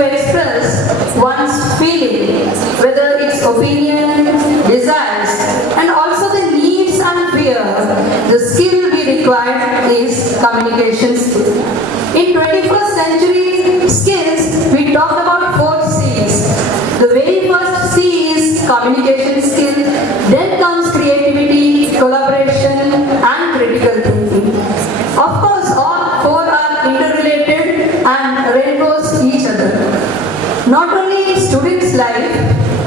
to express one's feeling, whether it's opinion, desires, and also the needs and fear. The skill we require is communication skill. In 21st century skills, we talk about 4 C's. The very first C is communication skill, then comes creativity, collaboration, and critical thinking. Of course, all 4 are interrelated and reinforce each other. Not only in students' life,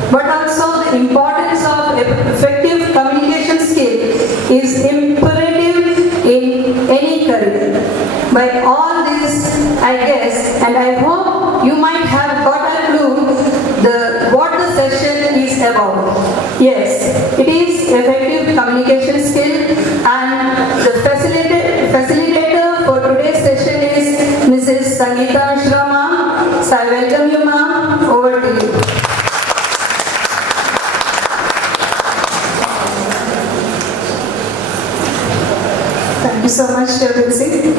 but also the importance of effective communication skill is imperative in any career. By all this, I guess, and I hope you might have got a clue what the session is about. Yes, it is effective communication skill, and the facilitator for today's session is Mrs. Sangeeta Ashra ma'am. So I welcome you ma'am. Over to you. Thank you so much, Dilsi.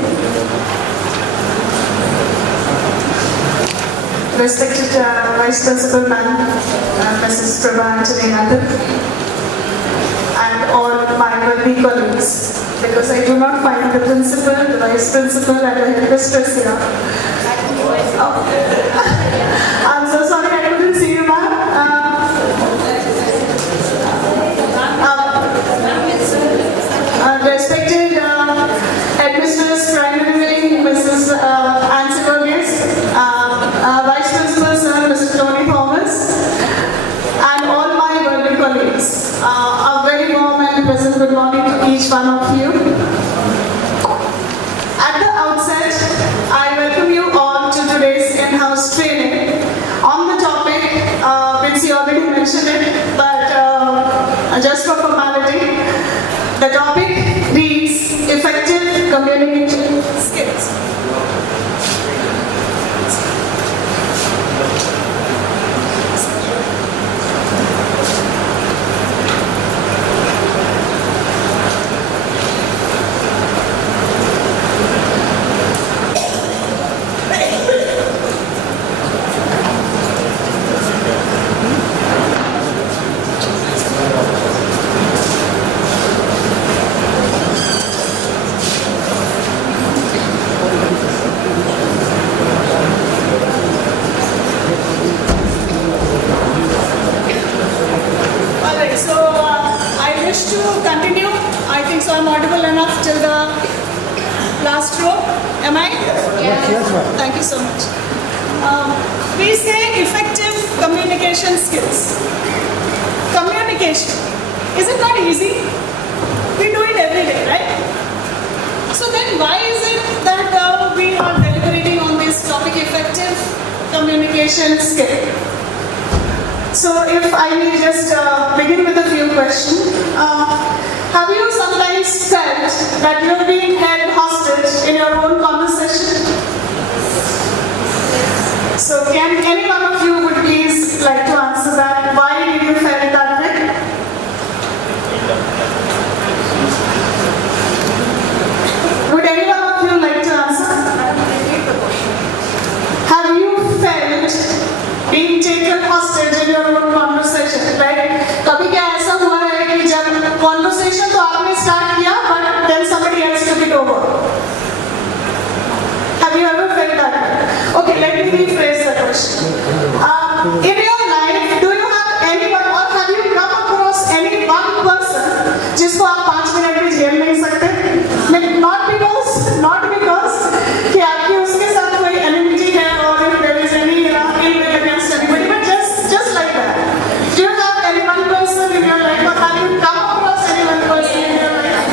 Respected Vice Principal Ma'am, Mrs. Prabha Anjaneyanath, and all my worthy colleagues, because I do not find the Principal, the Vice Principal, and the Headmistress here. I'm so sorry I couldn't see you, ma'am. Respected Headmistress, Primary Mrs. Ansi Burgess, Vice Principal Sir, Mr. Tony Thomas, and all my worthy colleagues. A very warm and pleasant good morning to each one of you. At the outset, I welcome you all to today's in-house training on the topic, which you already mentioned it, but just for formality, the topic reads effective communication skills. Thank you so much. We say effective communication skills. Communication. Is it not easy? We do it every day, right? So then why is it that we are deliberating on this topic, effective communication skill? So if I may just begin with a few questions. Have you sometimes felt that you're being held hostage in your own conversation? So can any one of you would please like to answer that? Why did you feel that way? Would any one of you like to answer? Have you felt being taken hostage in your own conversation? Like, कभी क्या ऐसा हुआ है कि जब conversation तो आपने start किया, but then somebody else took it over? Have you ever felt that? Okay, let me rephrase the question. In your life, do you have anyone or have you come across any one person जिसको आप 5 minute में झेल नहीं सकते? Not because कि आपकी उसके साथ कोई enmity है or if there is any ill will against anybody, but just like that. Do you have any one person in your life or have you come across any one person in your life?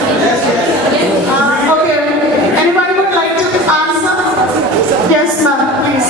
Okay, anybody would like to answer? Yes, ma'am, please.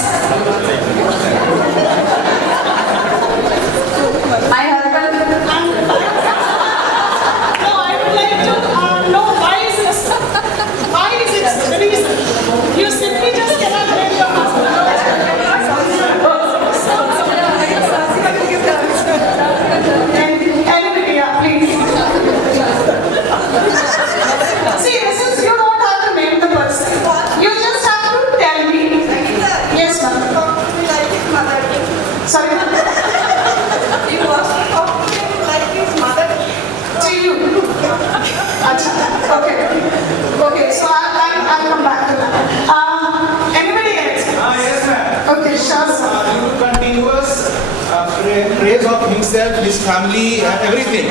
praise of himself, his family, and everything.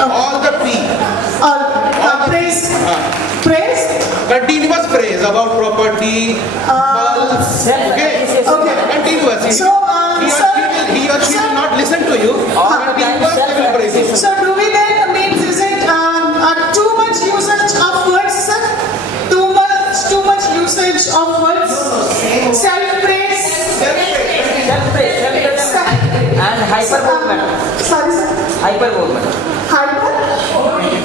All the P. Praise. Uh, Praise. Continuous praise about property, pulse. Okay? Okay. Continuous. So, He or she will not listen to you. Continuous they will praise you. So do we then means is it too much usage of words, sir? Too much usage of words? Self-praise. And hyperbole, madam. Sorry, sir. Hyperbole, madam. Hyper?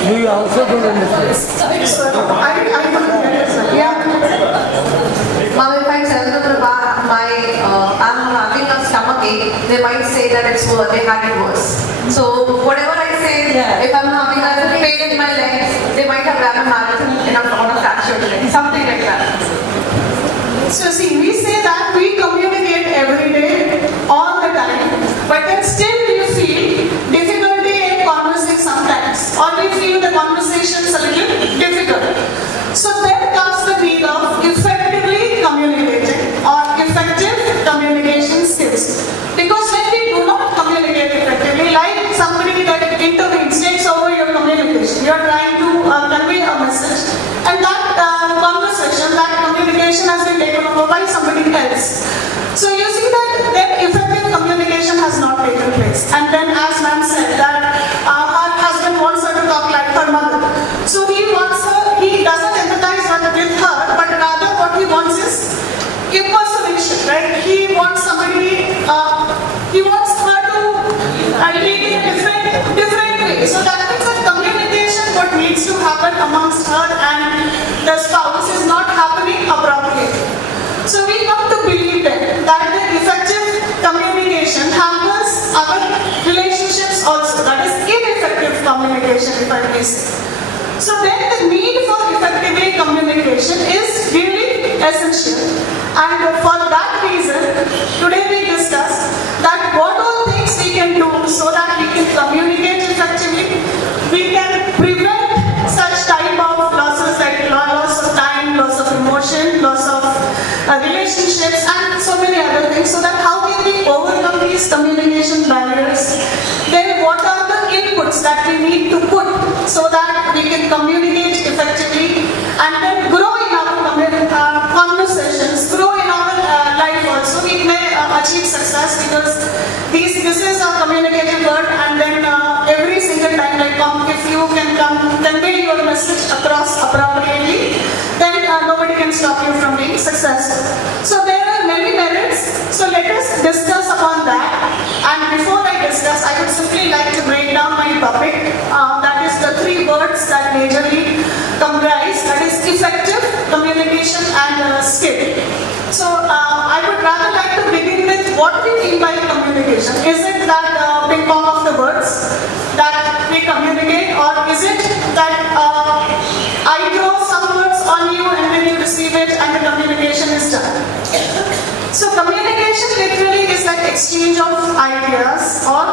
You also don't understand. Sir, I don't get it, sir. Yeah. Mom, if I tell them about I'm having a stomach ache, they might say that it's worse, they had it worse. So whatever I say, if I'm having a pain in my legs, they might have run a marathon and I'm not a fractured leg, something like that. So see, we say that we communicate every day, all the time, but then still we feel difficulty in conversing sometimes, or we feel the conversations a little difficult. So then comes the need of effectively communicating or effective communication skills. Because when we do not communicate effectively, like somebody that intervenes, takes over your communication, you are trying to convey a message, and that conversation, that communication has been taken over by somebody else. So you see that then effective communication has not taken place. And then as ma'am said that her husband wants her to talk like her mother. So he doesn't empathize with her, but rather what he wants is impersonation, right? He wants somebody, he wants her to treat in a different way. So that means that communication, what needs to happen amongst her and the spouse is not happening appropriately. So we come to believe then that the effective communication hampers our relationships also. That is ineffective communication, if I may say. So then the need for effectively communication is really essential. And for that reason, today we discussed that what all things we can do so that we can communicate effectively. We can prevent such type of losses like loss of time, loss of emotion, loss of relationships and so many other things. So that how can we overcome these communication barriers? Then what are the inputs that we need to put so that we can communicate effectively and then grow in our conversations, grow in our life also. We may achieve success because this is a communicative word, and then every single time like if you can convey your message across appropriately, then nobody can stop you from being successful. So there are many merits. So let us discuss upon that. And before I discuss, I would simply like to break down my topic. That is the three words that majorly comprise, that is effective, communication and skill. So I would rather like to begin with what we mean by communication. Is it that ping pong of the words that we communicate, or is it that I throw some words on you and then you receive it and the communication is done? So communication literally is like exchange of ideas, or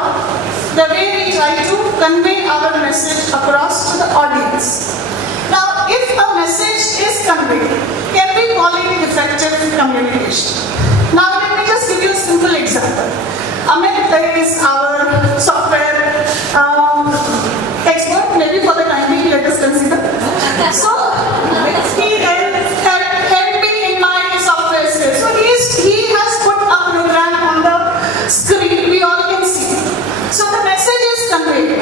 the way we try to convey our message across to the audience. Now, if a message is conveyed, can we call it effective communication? Now, let me just give you a simple example. Amit is our software expert, maybe for the time being, let us consider. So, he helped me in my software skills. So, he has put a program on the screen, we all can see. So, the message is conveyed.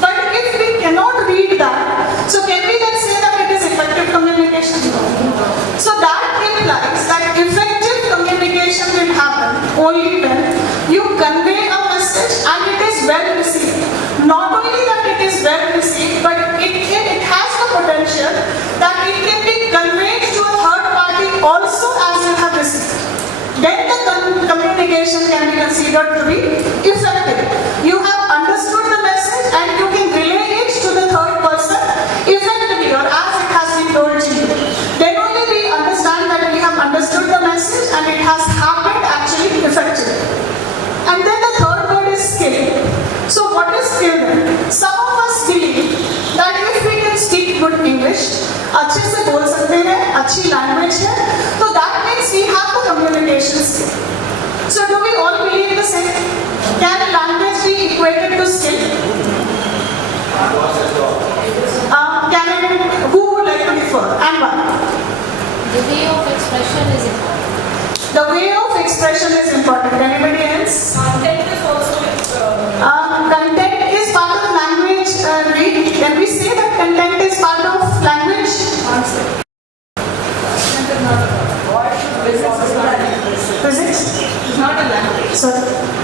But if we cannot read that, so can we then say that it is effective communication? So that implies that effective communication will happen only when you convey a message and it is well received. Not only that it is well received, but it has the potential that it can be conveyed to a third party also as you have received. Then the communication can be considered to be effective. You have understood the message and you can relay it to the third person effectively, or as it has been told to you. Then only we understand that we have understood the message and it has happened actually effectively. And then the third word is skill. So what is skill then? Some of us believe that if we can speak good English, अच्छे से बोल सकते हैं, अच्छी language है, तो that means we have the communication skill. So do we all believe the same? Can language be equated to skill? Who would like to differ and why? The way of expression is important. The way of expression is important. Anybody else? Content is also Content is part of language. Can we say that content is part of language? Physics? it's not a language. Sorry.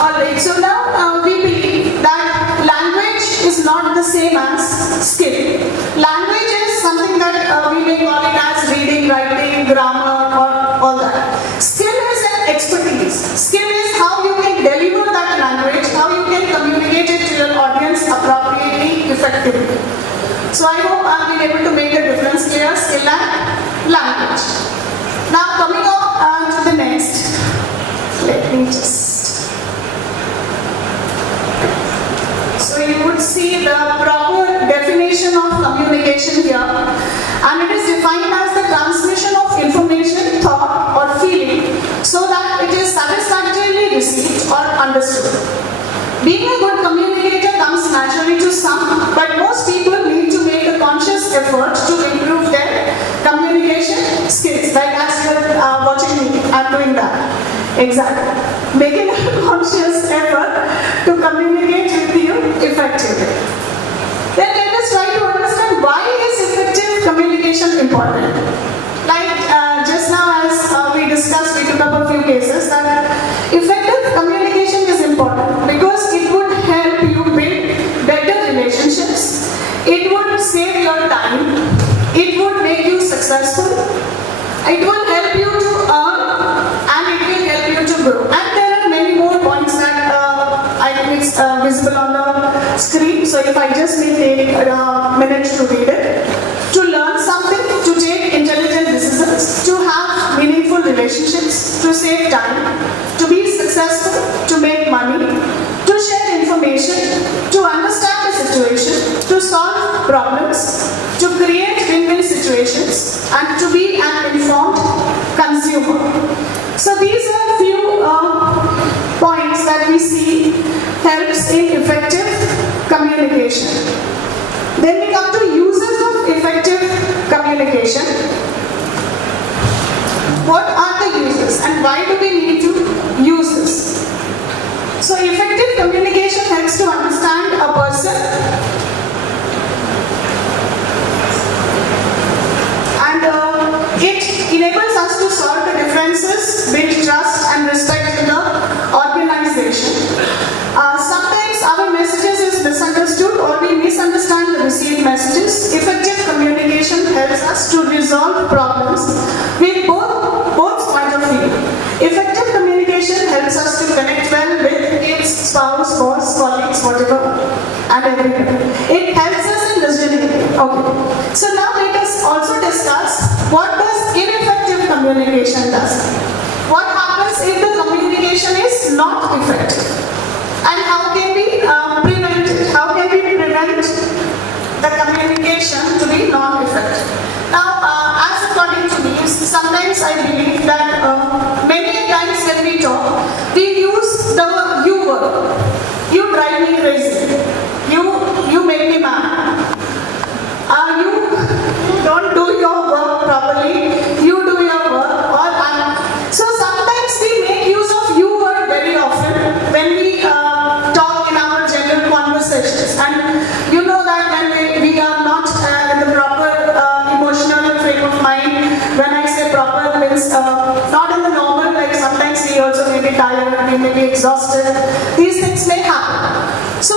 Alright, so now we believe that language is not the same as skill. Language is something that we may call it as reading, writing, grammar, or all that. Skill is an expertise. Skill is how you can deliver that language, how you can communicate it to your audience appropriately, effectively. So I hope I've been able to make the difference clear, skill and language. Now coming on to the next, let me just. So you would see the proper definition of communication here, and it is defined as the transmission of information, thought or feeling so that it is satisfactorily received or understood. Being a good communicator comes naturally to some, but most people need to make a conscious effort to improve their communication skills. Like as you're watching me, I'm doing that. Exactly. Making a conscious effort to communicate with you effectively. Then let us try to understand why is effective communication important. Like just now as we discussed, we took up a few cases that effective communication is important because it would help you build better relationships, it would save your time, it would make you successful, it will help you to earn and it will help you to grow. And there are many more points that I think it's visible on the screen. So if I just may take a minute to read it. To learn something, to take intelligent decisions, to have meaningful relationships, to save time, to be successful, to make money, to share information, to understand the situation, to solve problems, to create win-win situations, and to be an informed consumer. So these are few points that we see helps in effective communication. Then we come to uses of effective communication. What are the uses and why do we need to use this? So effective communication helps to understand a person and it enables us to solve the differences, build trust and respect in the organization. Sometimes our messages is misunderstood or we misunderstand the received messages. Effective communication helps us to resolve problems with both point of view. Effective communication helps us to connect well with kids, spouse, boss, colleagues, whatever, and everything. It helps us in listening. Okay. So now let us also discuss what does ineffective communication does. What happens if the communication is not effective? And how can we prevent it? How can we prevent the communication to be non-effective? Now, as according to me, sometimes I believe that many times when we talk, we use the you word. You drive me crazy. You make me mad. You don't do your work properly. You do your work. So sometimes we make use of you word very often when we talk in our general conversations. And you know that when we are not in the proper emotional frame of mind, when I say proper means not in the normal, like sometimes we also may be tired, we may be exhausted. These things may happen. So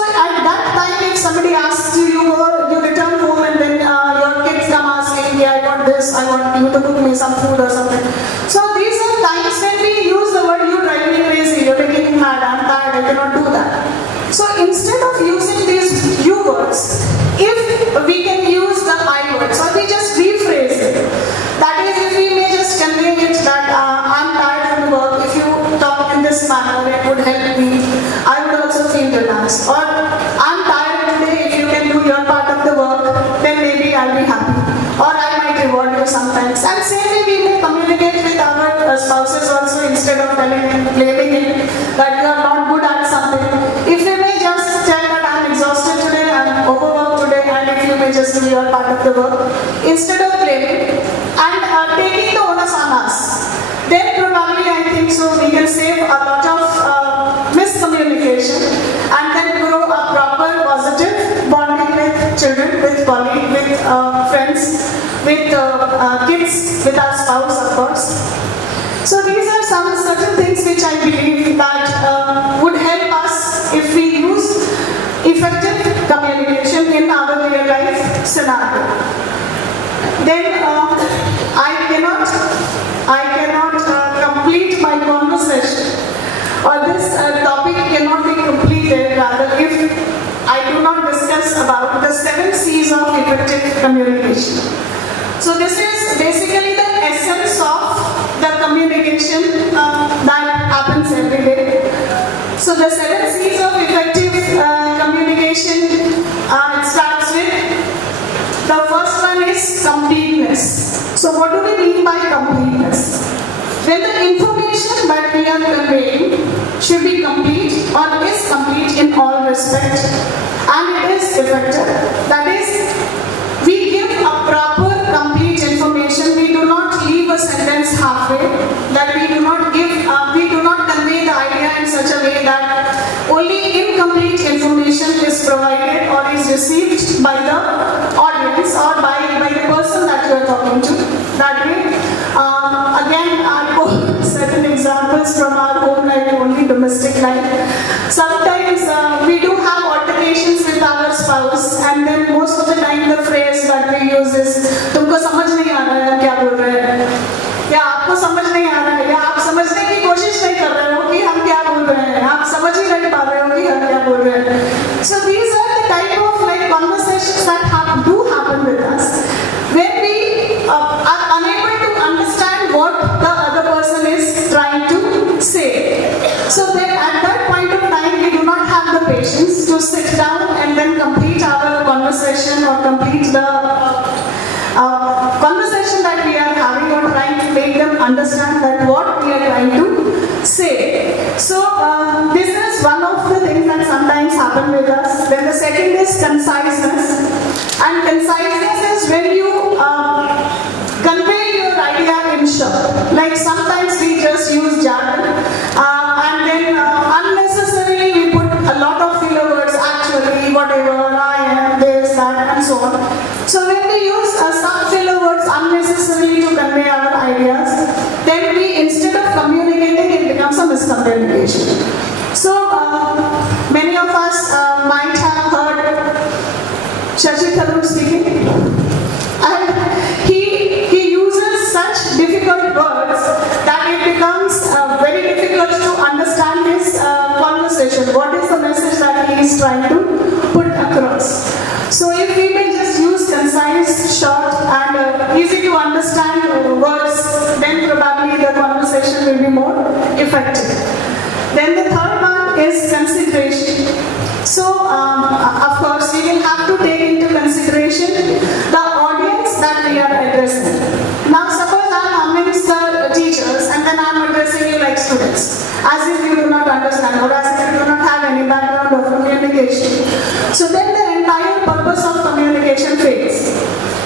somebody asks you, you return home and then your kids come asking, yeah, I want this, I want you to cook me some food or something. So these are times when we use the word, you drive me crazy, you're making me mad, I'm tired, I cannot do that. So instead of using these you words, if we can use the I words, or we just rephrase it. That is, if we may just convey it that I'm tired from work, if you talk in this manner, it would help me. I would also feel relaxed. Or I'm tired today, if you can do your part of the work, then maybe I'll be happy. Or I might reward you sometimes. And same way we may communicate with our spouses also, instead of telling and blaming him that you are not good at something. If you may just tell that I'm exhausted today, I'm overworked today, and if you may just do your part of the work, instead of blaming and taking the onus on us, then probably I think so we can save a lot of miscommunication and then grow a proper positive bonding with children, with colleagues, with friends, with kids, with our spouse, of course. So these are some certain things which I believe that would help us if we use effective communication in our real life scenario. Then I cannot complete my conversation, or this topic cannot be completed rather if I do not discuss about the 7 C's of effective communication. So this is basically the essence of the communication that happens every day. So the 7 C's of effective communication, it starts with, the first one is completeness. So what do we mean by completeness? When the information that we are conveying should be complete or is complete in all respect, and it is effective. That is, we give a proper complete information. We do not leave a sentence halfway. That we do not convey the idea in such a way that only incomplete information is provided or is received by the audience or by the person that you are talking to. That way, again, I quote certain examples from our home life, only domestic life. Sometimes we do have altercations with our spouse, and then most of the time the phrase that we use is, तुमको समझ नहीं आ रहा है क्या बोल रहे हैं, या आपको समझ नहीं आ रहा है, या आप समझने की कोशिश नहीं कर रहे हो कि हम क्या बोल रहे हैं, आप समझ ही नहीं पा रहे हो कि हम क्या बोल रहे हैं. So these are the type of conversations that do happen with us when we are unable to understand what the other person is trying to say. So then at that point of time we do not have the patience to sit down and then complete our conversation or complete the conversation that we are having, or trying to make them understand that what we are trying to say. So this is one of the things that sometimes happen with us. Then the second is conciseness. And conciseness is when you convey your idea in short. Like sometimes we just use jargon and then unnecessarily we put a lot of filler words, actually, whatever, I am, this, that, and so on. So when we use some filler words unnecessarily to convey our ideas, then we, instead of communicating, it becomes a miscommunication. So many of us might have heard Shashi Tharoor speaking, and he uses such difficult words that it becomes very difficult to understand his conversation. What is the message that he is trying to put across? So if we may just use concise, short, and easy to understand words, then probably the conversation will be more effective. Then the third one is consideration. So of course we will have to take into consideration the audience that we are addressing. Now suppose I am amongst the teachers and then I am addressing you like students, as if you do not understand or as if you do not have any background of communication. So then the entire purpose of communication fails.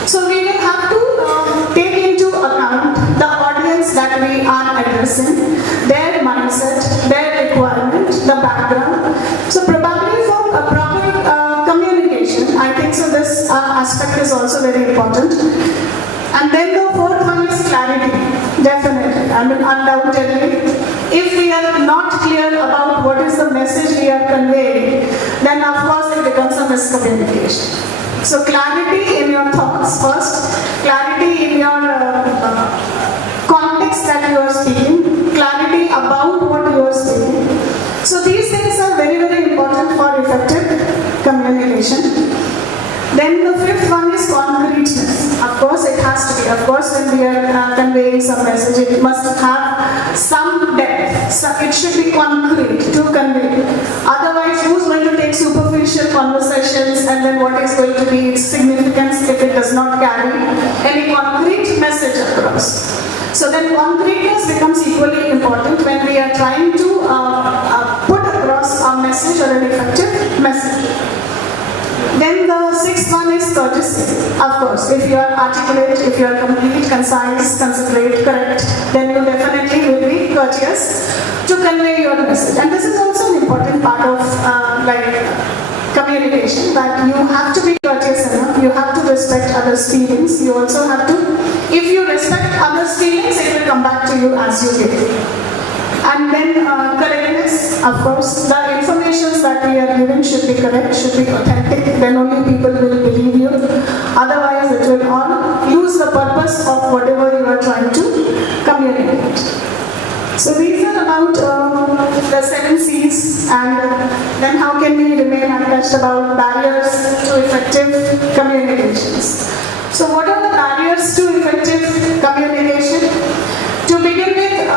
So we will have to take into account the audience that we are addressing, their mindset, their requirement, the background. So probably for a proper communication, I think so this aspect is also very important. And then the fourth one is clarity, definitely, I mean undoubtedly. if we are not clear about what is the message we are conveying, then of course it becomes a miscommunication. So clarity in your thoughts first, clarity in your context that you are speaking, clarity about what you are speaking. So these things are very, very important for effective communication. Then the fifth one is concreteness. Of course, it has to be. Of course, when we are conveying some message, it must have some depth. So it should be concrete to convey. Otherwise, who's going to take superficial conversations and then what is going to be its significance if it does not carry any concrete message across? So then concreteness becomes equally important when we are trying to put across a message or an effective message. Then the sixth one is courtesy. Of course, if you are articulate, if you are complete, concise, considerate, correct, then you definitely will be courteous to convey your message. And this is also an important part of communication, that you have to be courteous enough, you have to respect others' feelings, you also have to, if you respect others' feelings, it will come back to you as you give. And then correctness, of course, the information that we are given should be correct, should be authentic, then only people will believe you. Otherwise, it will all lose the purpose of whatever you are trying to communicate. So these are about the 7 C's, and then how can we remain untouched about barriers to effective communications. So what are the barriers to effective communication? To begin with,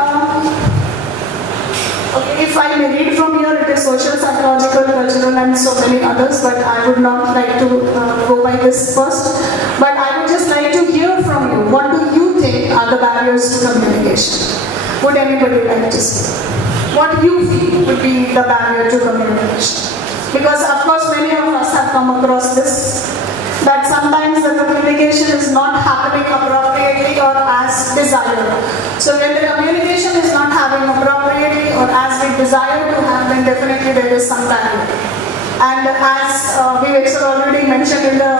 okay, if I may read from here, it is social, psychological, cultural and so many others, but I would not like to go by this first. But I would just like to hear from you. What do you think are the barriers to communication? Would anybody like to say? What you feel would be the barrier to communication? Because of course many of us have come across this, that sometimes the communication is not happening appropriately or as desired. So when the communication is not happening appropriately or as we desire to have, then definitely there is some barrier. And as Vivek sir already mentioned in the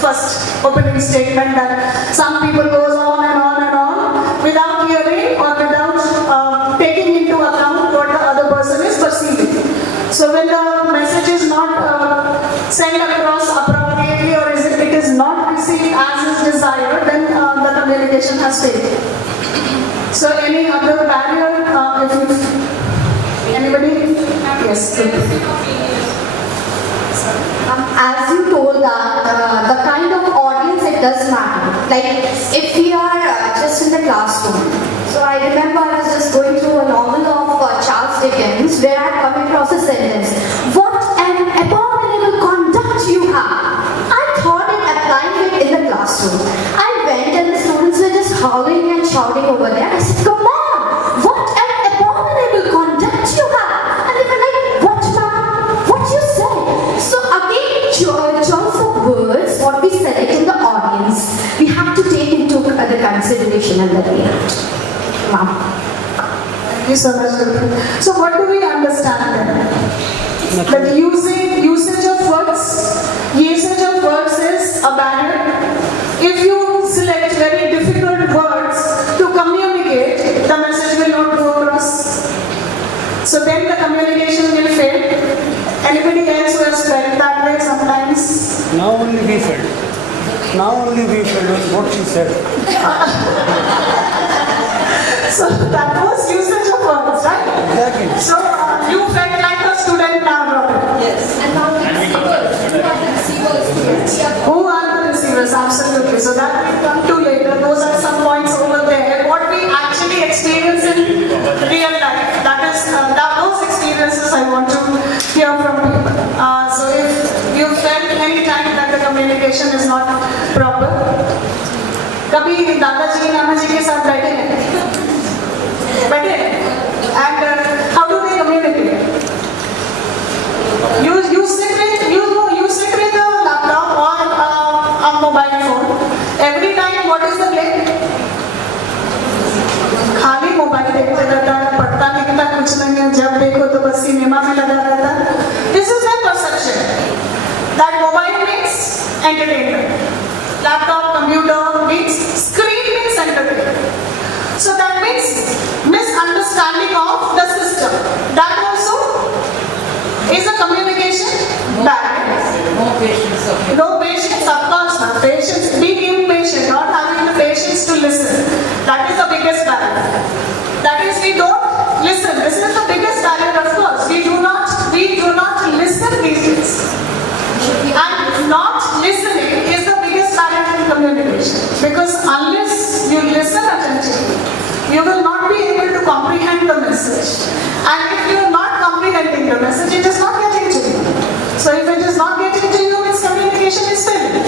first opening statement, that some people goes on and on and on without hearing or without taking into account what the other person is perceiving. So when the message is not sent across appropriately or it is not received as is desired, then the communication has failed. So any other barrier? Anybody? Yes. As you told that the kind of audience, it does matter. Like if we are just in the classroom. So I remember I was just going through a novel of Charles Dickens where I come across a sentence. What an abominable conduct you have. I thought it applying it in the classroom. I went and the students were just howling and shouting over there. I said, come on, what an abominable conduct you have. And they were like, what ma'am? What you said? So again, choice of words, what we select in the audience, we have to take into the consideration and the react. Ma'am. Thank you so much. So what do we understand then? That usage of words is a barrier. If you select very difficult words to communicate, the message will not go across. So then the communication will fail. Anybody else who has felt that way sometimes? Now only we felt what she said. So that was usage of words, right? Exactly. So you felt like a student now, Robin. Yes. And now the receivers. Who are the receivers? Who are the receivers? Absolutely. So that will come to later. Those are some points over there. What we actually experience in real life. That is, those experiences I want to hear from people. So if you felt any time that the communication is not proper, कभी दादाजी नानाजी के साथ बैठे and how do they communicate? You sit with a laptop or a mobile phone. Every time, what is the play? खाली mobile देखते रहता है, पढ़ता लिखता कुछ नहीं है, जब देखो तो बस सिनेमा में लगा रहता है. This is their perception. That mobile means entertainment. Laptop, computer means screen means entertainment. So that means misunderstanding patience, okay. No patience, of course not. Patience, being impatient, not having the patience to listen. That is the biggest barrier. That is, we don't listen. This is the biggest barrier, of course. We do not listen these days. And not listening is the biggest barrier in communication. Because unless you listen attentively, you will not be able to comprehend the message. And if you are not comprehending the message, it is not getting to you. So if it is not getting to you, its communication is failure.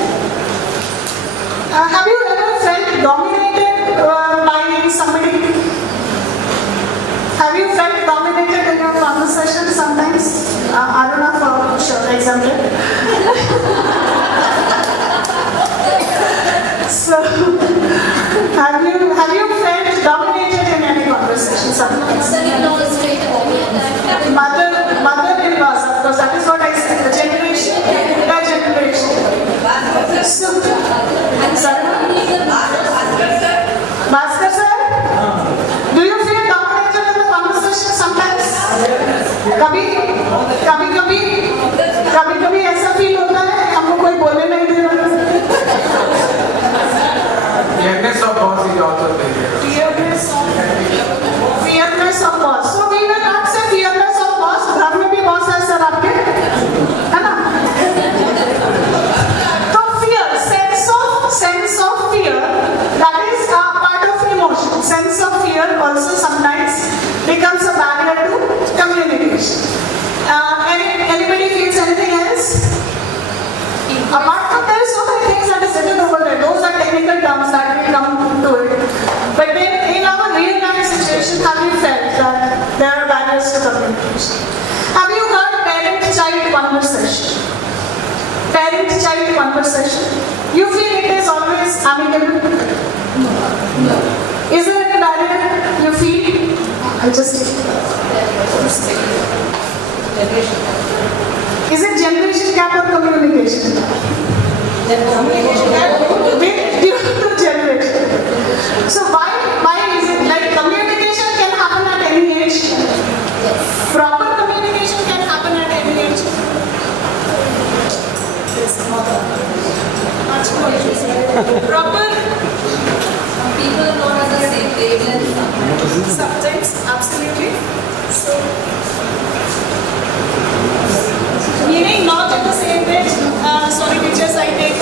Have you ever felt dominated by somebody? Have you felt dominated in your conversation sometimes? Aruna, for sure, example. So, have you felt dominated in any conversation sometimes? Mother-in-laws, of course, that is what I said. The generation, the generation. So, Bhaskar sir, do you feel dominated in the conversation sometimes? कभी ऐसा feel होता है हमको कोई बोलने नहीं दे रहा. Fairness of boss is also there. Fearless of boss. So we will not say fearless of boss. घर में भी boss है सर आपके, है ना? तो fear, sense of fear, that is a part of emotion. Sense of fear also sometimes becomes a barrier to communication. Anybody feels anything else? Apart from there is so many things that is written over there. Those are technical terms that we come to it. But then in our real life situation, have you felt that there are barriers to communication? Have you heard parent-child conversation? Parent-child conversation. You feel it is always amicable? No. Is there any barrier you feel? I'll just take it. Is it generation gap or communication? Communication gap due to generation. So why is it like communication can happen at any age? Yes. Proper communication can happen at any age. Yes, much more. Proper. People are not on the same wavelength. Sometimes, absolutely. So. Meaning not at the same page. Sorry teachers, I take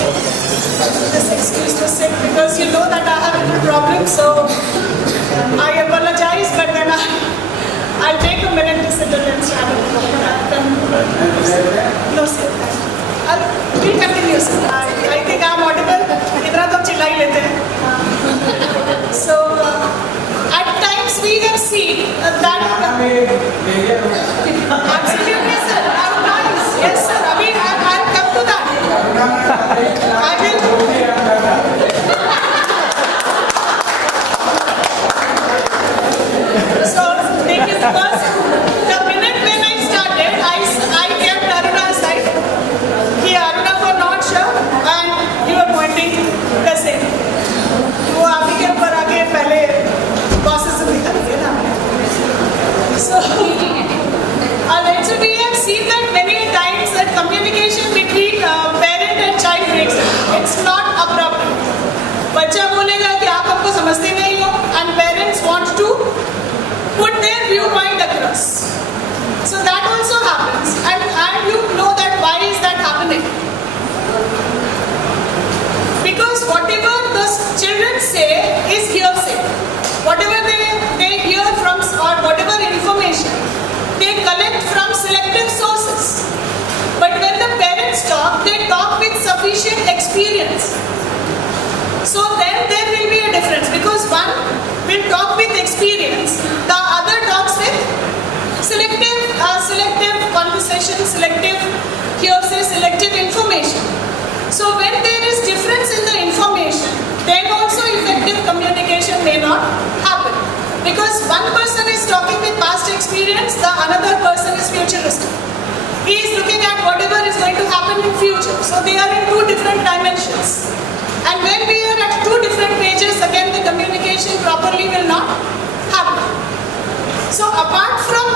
this excuse to sit because you know that I have a problem, so I apologize, but then I'll take a minute to sit and chat. No sir. Please continue sir. I think I'm audible. इतना तो चिल्ला ही लेते हैं. So at times we have seen that absolutely sir. Yes, sir. I'll come to that. I will. So, take it first. The minute when I started, I kept Aruna aside. He Aruna for not sure, and you are pointing the same. वो आप ही के ऊपर आके पहले bosses से निकल गए ना. So, alright, so we have seen that many times that communication between parent and child breaks. It's not a problem. बच्चा बोलेगा कि आप हमको समझते नहीं हो, and parents want to put their viewpoint across. So that also happens, and you know that why is that happening? Because whatever the children say is hearsay. Whatever they hear from or whatever information they collect from selective sources. But when the parents talk, they talk with sufficient experience. So then there will be a difference because one will talk with experience, the other talks with selective conversation, selective hearsay, selective information. So when there is difference in the information, then also effective communication may not happen. Because one person is talking with past experience, the another person is futuristic. He is looking at whatever is going to happen in future. So they are in two different dimensions. And when we are at two different pages, again the communication properly will not happen. So apart from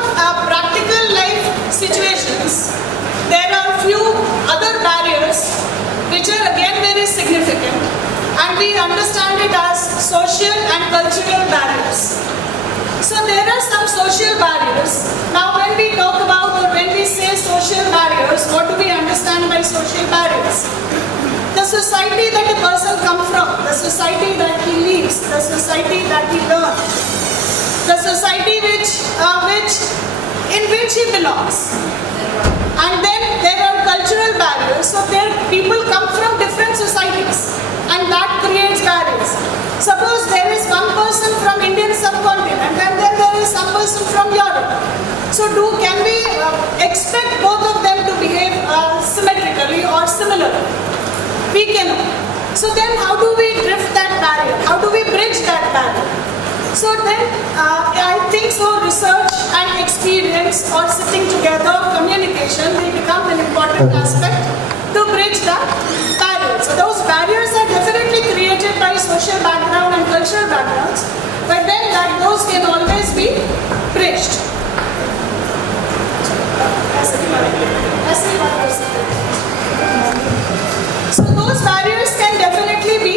practical life situations, there are few other barriers and we understand it as social and cultural barriers. So there are some social barriers. Now when we talk about or when we say social barriers, what do we understand by social barriers? The society that a person comes from, the society that he lives, the society that he learns, the society in which he belongs. And then there are cultural barriers. So there people come from different societies and that creates barriers. Suppose there is one person from Indian subcontinent and then there is some person from Europe. So can we expect both of them to behave symmetrically or similarly? We cannot. So then how do we drift that barrier? How do we bridge that barrier? So then I think so research and experience or sitting together, communication will become an important aspect to bridge that barrier. So those barriers are definitely created by social background and cultural backgrounds, but then those can always be bridged. So those barriers can definitely be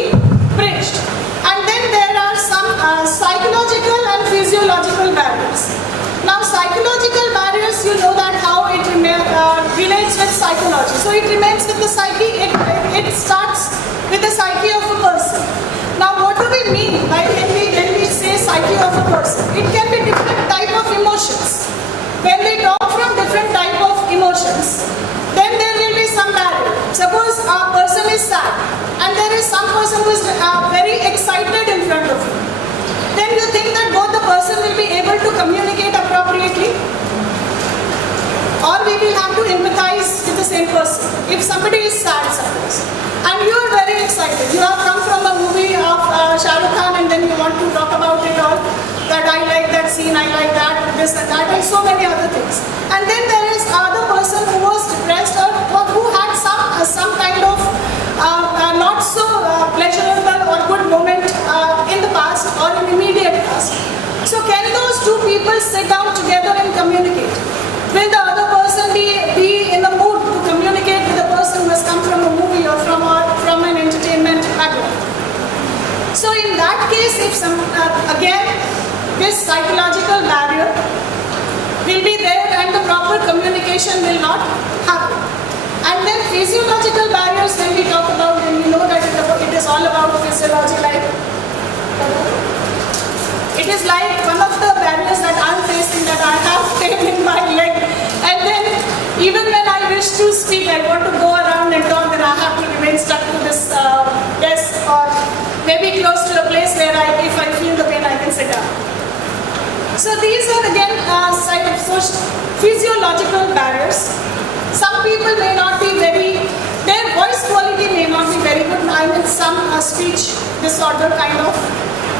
bridged. And then there are some psychological and physiological barriers. Now psychological barriers, you know that how it relates with psychology. So it remains with the psyche, it starts with the psyche of a person. Now what do we mean by when we say psyche of a person? It can be different type of emotions. When we talk from different type of emotions, then there will be some barrier. Suppose a person is sad and there is some person who is very excited in front of you. Then you think that both the person will be able to communicate appropriately, or we will have to empathize with the same person. If somebody is sad, suppose, and you are very excited, you have come from a movie of Shah Rukh Khan and then you want to talk about it all, that I like that scene, I like that, this and that, and so many other things. And then there is other person who was depressed or who had some kind of not so pleasurable or good moment in the past or in immediate past. So can those two people sit down together and communicate? Will the other person be in the mood to communicate with the person who has come from a movie or from an entertainment background? So in that case, if again this psychological barrier will be there and the proper communication will not happen. And then physiological barriers, when we talk about, and we know that it is all about physiology, like it is like one of the barriers that I am facing, that I have pain in my leg, and then even when I wish to speak, I want to go around and talk, then I have to remain stuck to this desk or maybe close to a place where if I feel the pain, I can sit down. So these are again physiological barriers. Some people may not be their voice quality may not be very good. I mean some speech disorder kind of.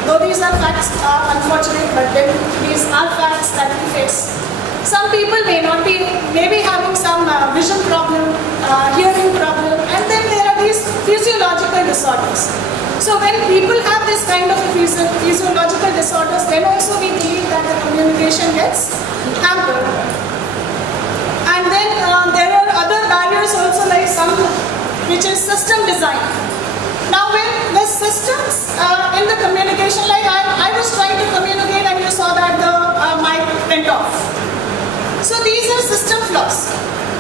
Though these are facts, unfortunate, but then these are facts that we face. Some people may be having some vision problem, hearing problem, and then there are these physiological disorders. So when people have this kind of physiological disorders, then also we believe that the communication gets hampered. And then there are other barriers also, like some which is system design. Now when the systems in the communication, like I was trying to communicate and you saw that the mic went off. So these are system flaws.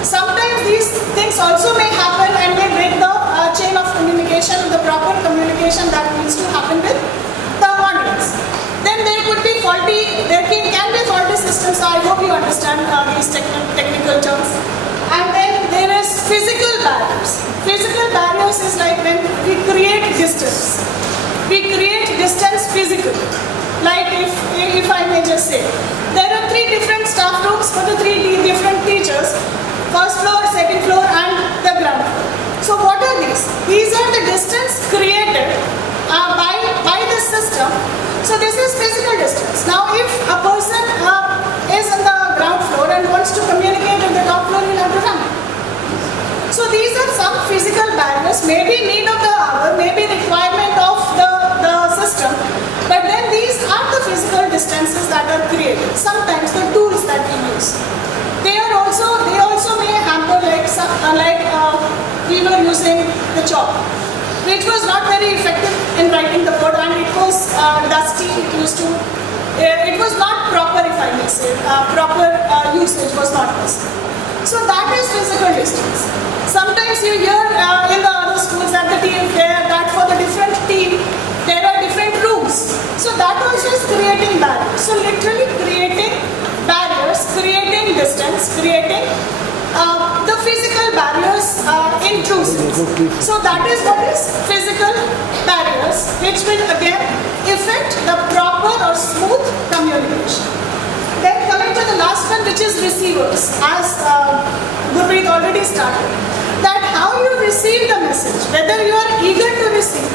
Sometimes these things also may happen and may break the chain of communication, the proper communication that needs to happen with the audience. Then there could be there can be faulty systems. So I hope you understand these technical terms. And then there is physical barriers. Physical barriers is like when we create distance. We create distance physically. Like if I may just say, there are 3 different staff rooms for the 3 different teachers. First floor, second floor and the ground floor. So what are these? These are the distance created by the system. So this is physical distance. Now if a person is on the ground floor and wants to communicate with the top floor, he'll have to run. So these are some physical barriers, maybe need of the hour, maybe requirement of the system, but then these are the physical distances that are created. Sometimes the tools that we use. They also may hamper, like we were using the chalk. which was not very effective in writing the code, and it was dusty. It was not proper, if I may say, proper usage was not possible. So that is physical distance. Sometimes you hear in the other schools at the team fair that for the different team there are different rooms. So that also is creating barriers. So literally creating barriers, creating distance, creating the physical barriers intrusive. So that is what is physical barriers, which will again affect the proper or smooth communication. Then coming to the last one, which is receivers, as Gurpreet already started, that how you receive the message, whether you are eager to receive,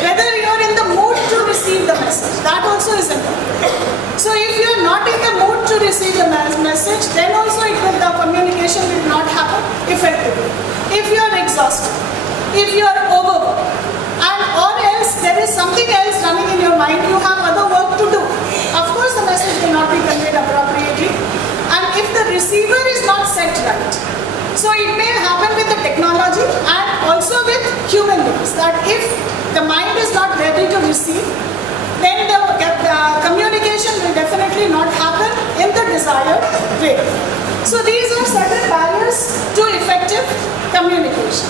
whether you are in the mood to receive the message, that also is important. So if you are not in the mood to receive the message, then also the communication will not happen effectively. If you are exhausted, if you are overworked, and or else there is something else running in your mind, you have other work to do, of course the message will not be conveyed appropriately. And if the receiver is not set right, so it may happen with the technology and also with human beings, that if the mind is not ready to receive, then the communication will definitely not happen in the desired way. So these are certain barriers to effective communication.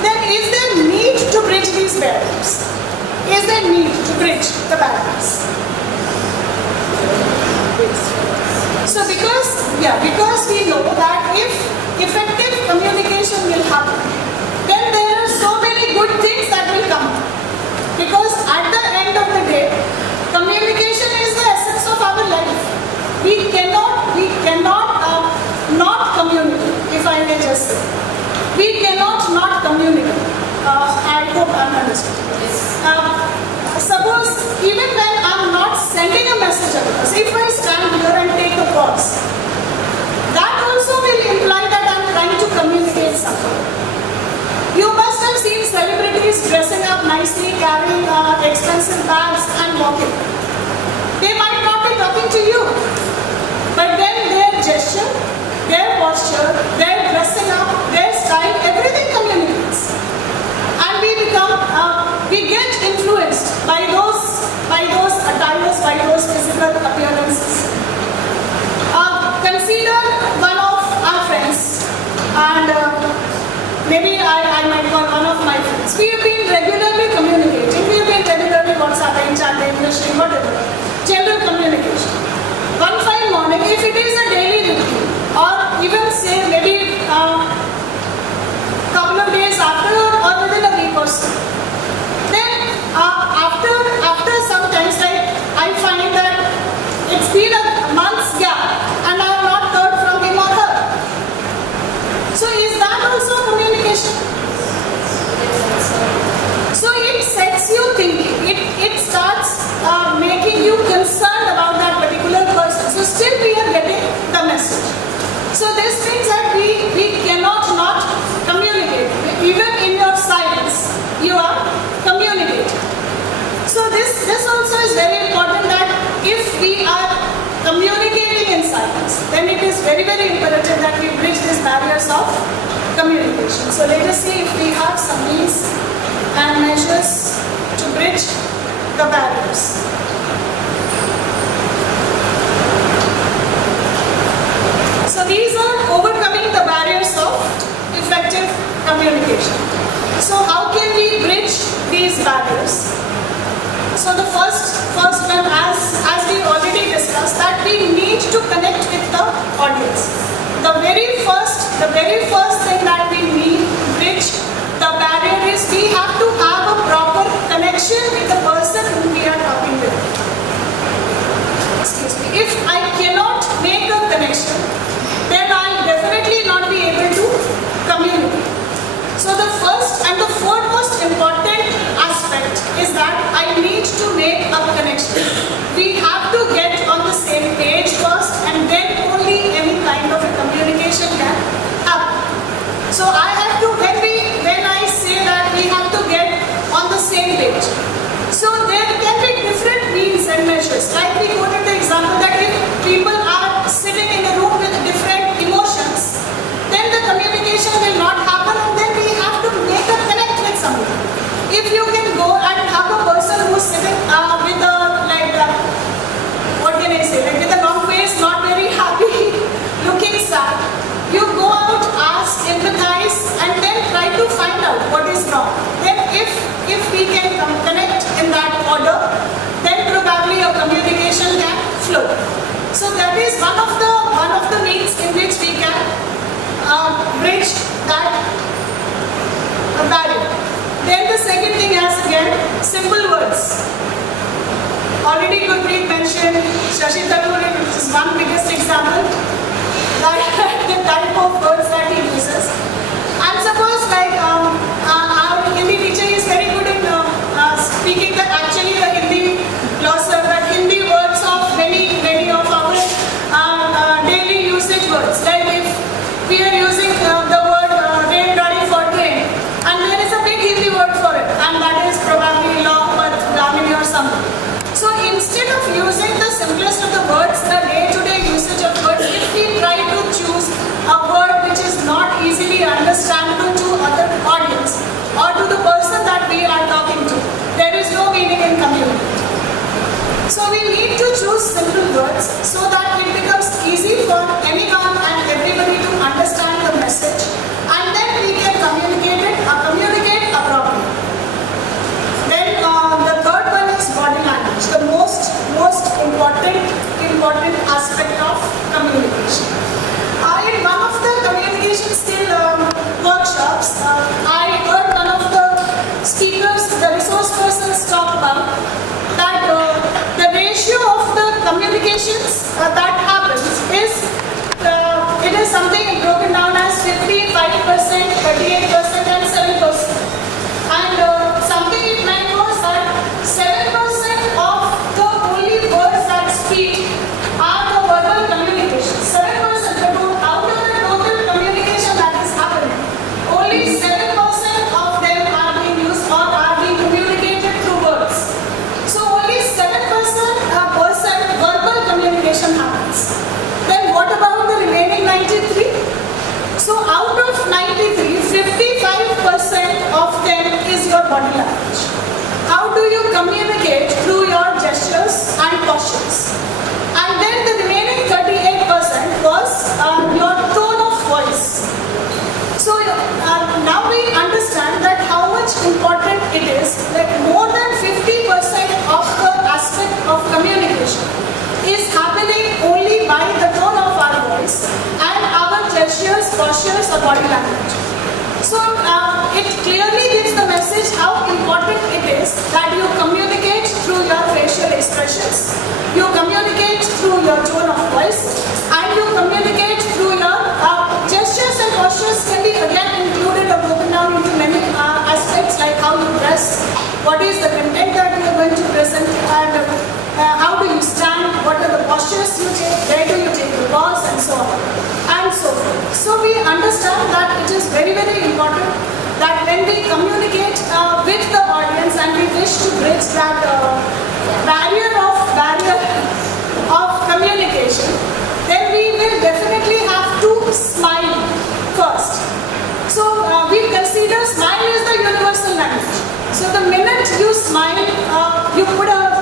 Then is there need to bridge these barriers? Is there need to bridge the barriers? So because we know that if effective communication will happen, then there are so many good things that will come. Because at the end of the day, communication is the essence of our life. We cannot not communicate, if I may just say. We cannot not communicate. I hope I'm understanding. Suppose even when I'm not sending a message across, if I stand here and take a pause, that also will imply that I'm trying to communicate something. You must have seen celebrities dressing up nicely, carrying expensive bags and walking. They might not be talking to you, but then their gesture, their posture, their dressing up, their style, everything communicates. And we get influenced by those attires, by those physical appearances. Consider one of our friends, and maybe I might call one of my friends. We have been regularly communicating. We have been regularly WhatsApping, chatting, messaging, whatever. General communication. One fine morning, if it is a daily routine, or even say maybe couple of days after or within a week or so, then after some time, I find that it's been a month's gap and I have not heard from him or her. So is that also communication? So it sets you thinking. It starts making you concerned about that particular person. So still we are getting the message. So this means that we cannot not communicate. Even in your silence, you are communicating. So this also is very important, that if we are communicating in silence, then it is very, very imperative that we bridge these barriers of communication. So let us see if we have some means and measures to bridge the barriers. So these are overcoming the barriers of effective communication. So how can we bridge these barriers? So the first one, as we already discussed, that we need to connect with the audience. The very first thing that we need to bridge the barrier is we have to have a proper connection with the person whom we are talking with. Excuse me. If I cannot make a connection, then I'll definitely not be able to communicate. So the first and the foremost important aspect is that I need to make a connection. We have to get on the same page first, and then only any kind of a communication can happen. So I have to, when I say that we have to get on the same page, so there if we can connect in that order, then probably your communication can flow. So that is one of the means in which we can bridge that barrier. Then the second thing is again simple words. Already Gurpreet mentioned Shashi Thakur, which is one biggest example. That the type of words that he uses. And suppose like our Hindi teacher is very good in speaking the Hindi glossary, that Hindi words of many of our daily usage words. Like if we are using the word rain gadi for train, and there is a big Hindi word for it, and that is probably law, but damini or something. So instead of using the simplest of the words, the day-to-day usage of words, if we try to choose a word which is not easily understandable to other audience or to the person that we are talking to, there is no meaning in communicating. So we need to choose simple words so that it becomes easy for anyone and everybody to understand the message, and then we can communicate appropriately. Then the third one is body language, the most important aspect of communication. In one of the communication skill workshops, I heard one of the speakers, the resource persons, talk about that the ratio of the communications that happens is it is something broken down as 55%, 38%, and 7%. And something it meant was that 7% of the only words that speak are the verbal communication. 7%, out of the total communication that is happening, only 7% of them are being used or are being communicated through words. So only 7% verbal communication happens. Then what about the remaining 93? So out of 93, 55% of them is your body language. How do you communicate through your gestures and postures? And then the remaining 38% was your tone of voice. So now we understand that how much important it is that more than 50% of the aspect of communication is happening only by the tone of our voice and our gestures, postures, or body language. So it clearly gives the message how important it is that you communicate through your facial expressions, you communicate through your tone of voice, and you communicate through your gestures and postures can be again included or broken down into many aspects like how you dress, what is the content that you are going to present, and how do you stand, what are the postures you take, where do you take the pause, and so on, and so forth. So we understand that it is very, very important that when we communicate with the audience and we wish to bridge that barrier of communication, then we will definitely have to smile first. So we consider smile is the universal language. So the minute you smile, you put a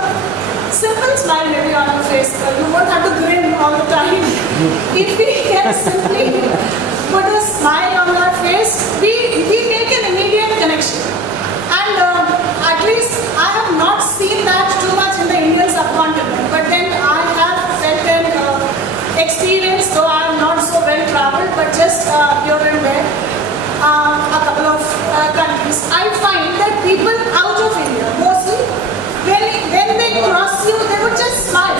simple smile maybe on your face. You won't have to grin all the time. If we can simply put a smile on our face, we make an immediate connection. And at least I have not seen that too much in the Indian subcontinent. But then I have felt an experience, though I am not so well traveled, but just here and there, a couple of countries. I find that people out of India, mostly, when they cross you, they would just smile.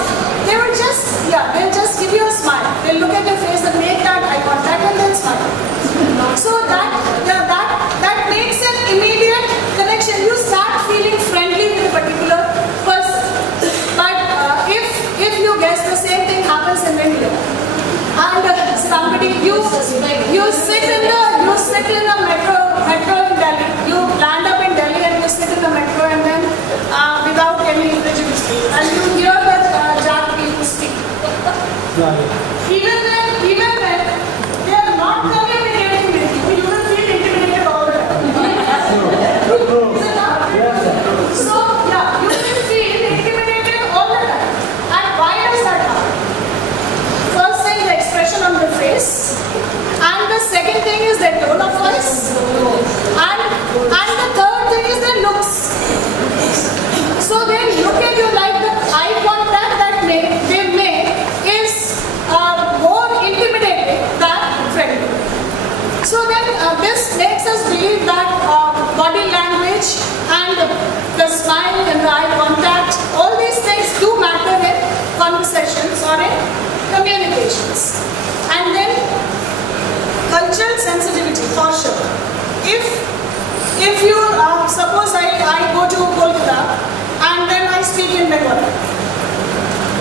They'll just give you a smile. They'll look at your face and make that eye contact and then smile. So that makes an immediate connection. You start feeling friendly with a particular person. But if you guess, the same thing happens in India. And somebody you sit in the metro in Delhi. You land up in Delhi and you sit in the metro and then without any prejudice, and you hear the Jat people speak. Even when they are not communicating with you, you will feel intimidated all the time. Is it not? So yeah, you will feel intimidated all the time. And why does that happen? First thing, the expression on the face, and the second thing is the tone of voice, and the third thing is the looks. communications. And then cultural sensitivity for sure. If you suppose I go to Kolkata and then I speak in Bengali,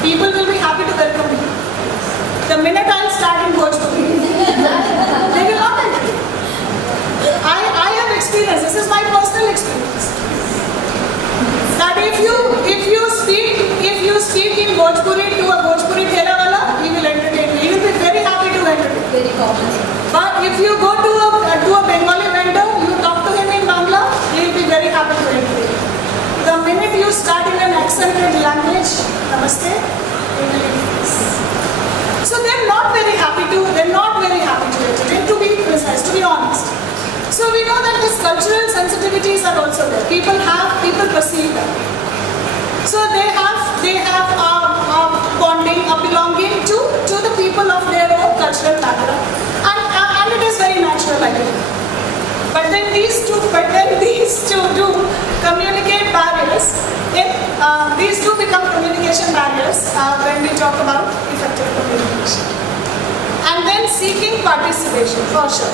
people will be happy to welcome me. The minute I start in Bhojpuri, they will not enter. I have experience. This is my personal experience. That if you speak in Bhojpuri to a Bhojpuri Therawala, he will entertain you. He will be very happy to entertain you. Very common. But if you go to a Bengali vendor, you talk to him in Bangla, he will be very happy to entertain you. The minute you start in an accented language, namaste, he will increase. So they're not very happy to entertain, to be precise, to be honest. So we know that these cultural sensitivities are also there. People perceive them. So they have bonding, a belonging to the people of their own cultural background, and it is very natural, I think. But then these two do communicate barriers. These two become communication barriers when we talk about effective communication. And then seeking participation, for sure.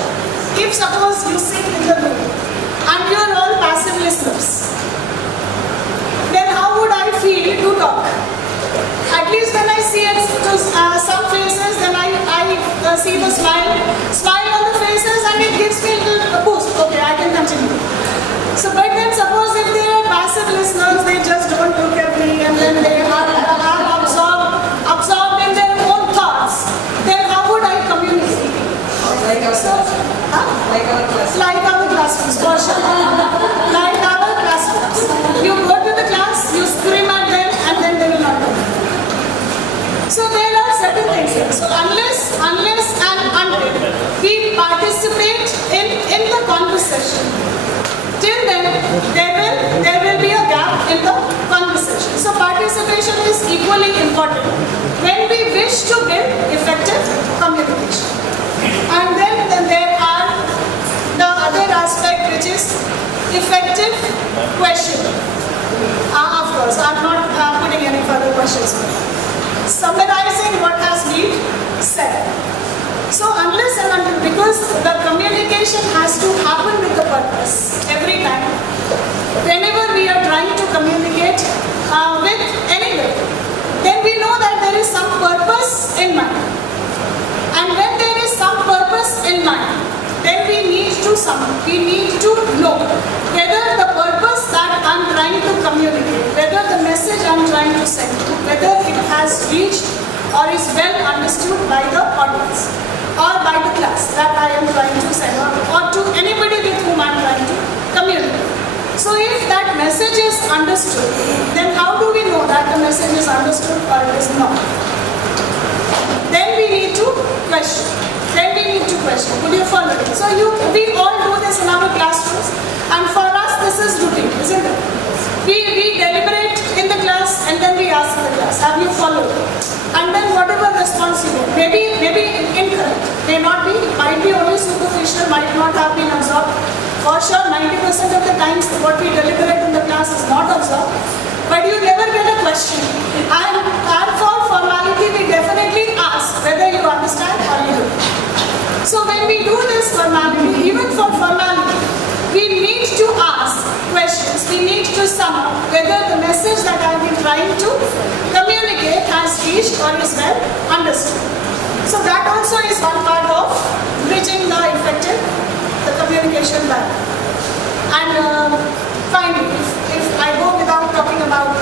If suppose you sit in the room and you are all passive listeners, then how would I feel to talk? At least when I see some faces, then I see the smile on the faces, and it gives me a little boost. Okay, I can continue. So, but then suppose if they are passive listeners, they just don't look at me, and then they are absorbed in their own thoughts, then how would I communicate? Like our Like our classrooms, for sure. Like our classrooms. You go to the class, you scream at them, and then they will not come. So there are certain things here. So unless and until we participate in the conversation, till then there will be a gap in the conversation. So participation is equally important when we wish to build effective communication. And then there are the other aspect, which is effective questioning. Of course, I'm not putting any further questions. Summarizing what has been said. So unless and until, because the communication has to happen with the purpose every time. Whenever we are trying to communicate with anybody, then we know that there is some purpose in mind. And when there is some purpose in mind, then we need to know whether the purpose that I'm trying to communicate, whether the message I'm trying to send, whether it has reached or is well understood by the audience or by the class that I am trying to send, or to anybody with whom I'm trying to communicate. So if that message is understood, then how do we know that the message is understood or it is not? Then we need to question. Would you follow me? So we all do this in our classrooms, and for us this is routine, isn't it? We deliberate in the class, and then we ask the class, have you followed? And then whatever response you get, maybe incorrect, might be only superficial, might not have been absorbed. For sure, 90% of the times what we deliberate in the class is not absorbed. But you never get a question. And for formality, we definitely ask whether you understand or you don't. So when we do this formality, even for formality, we need to ask questions. We need to sum up whether the message that I've been trying to communicate has reached or is well understood. So that also is one part of bridging the communication barrier. And finally, if I go without talking about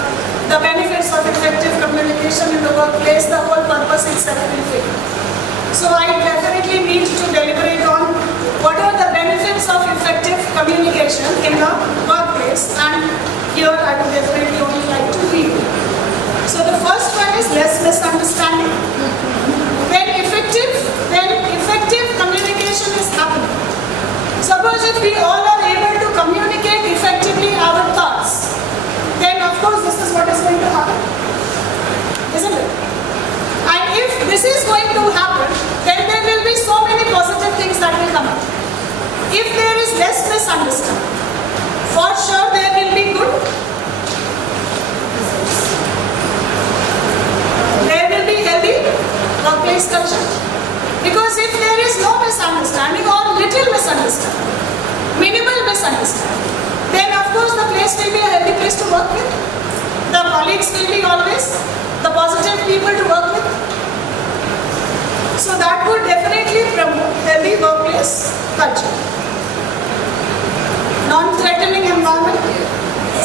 the benefits of effective communication in the workplace, the whole purpose itself will fail. So I definitely need to deliberate on what are the benefits of effective communication in the workplace, and here I would definitely only like to read. So the first one is less misunderstanding. When effective communication is happening, suppose if we all are able to communicate effectively our thoughts, then of course this is what is going to happen, isn't it? And if this is going to happen, then there will be so many positive things that will come up. If there is less misunderstanding, for sure there will be good. There will be healthy workplace misunderstanding or little misunderstanding, minimal misunderstanding, then of course the place will be a healthy place to work with. The colleagues will be always the positive people to work with. So that would definitely promote healthy workplace culture. Non-threatening environment.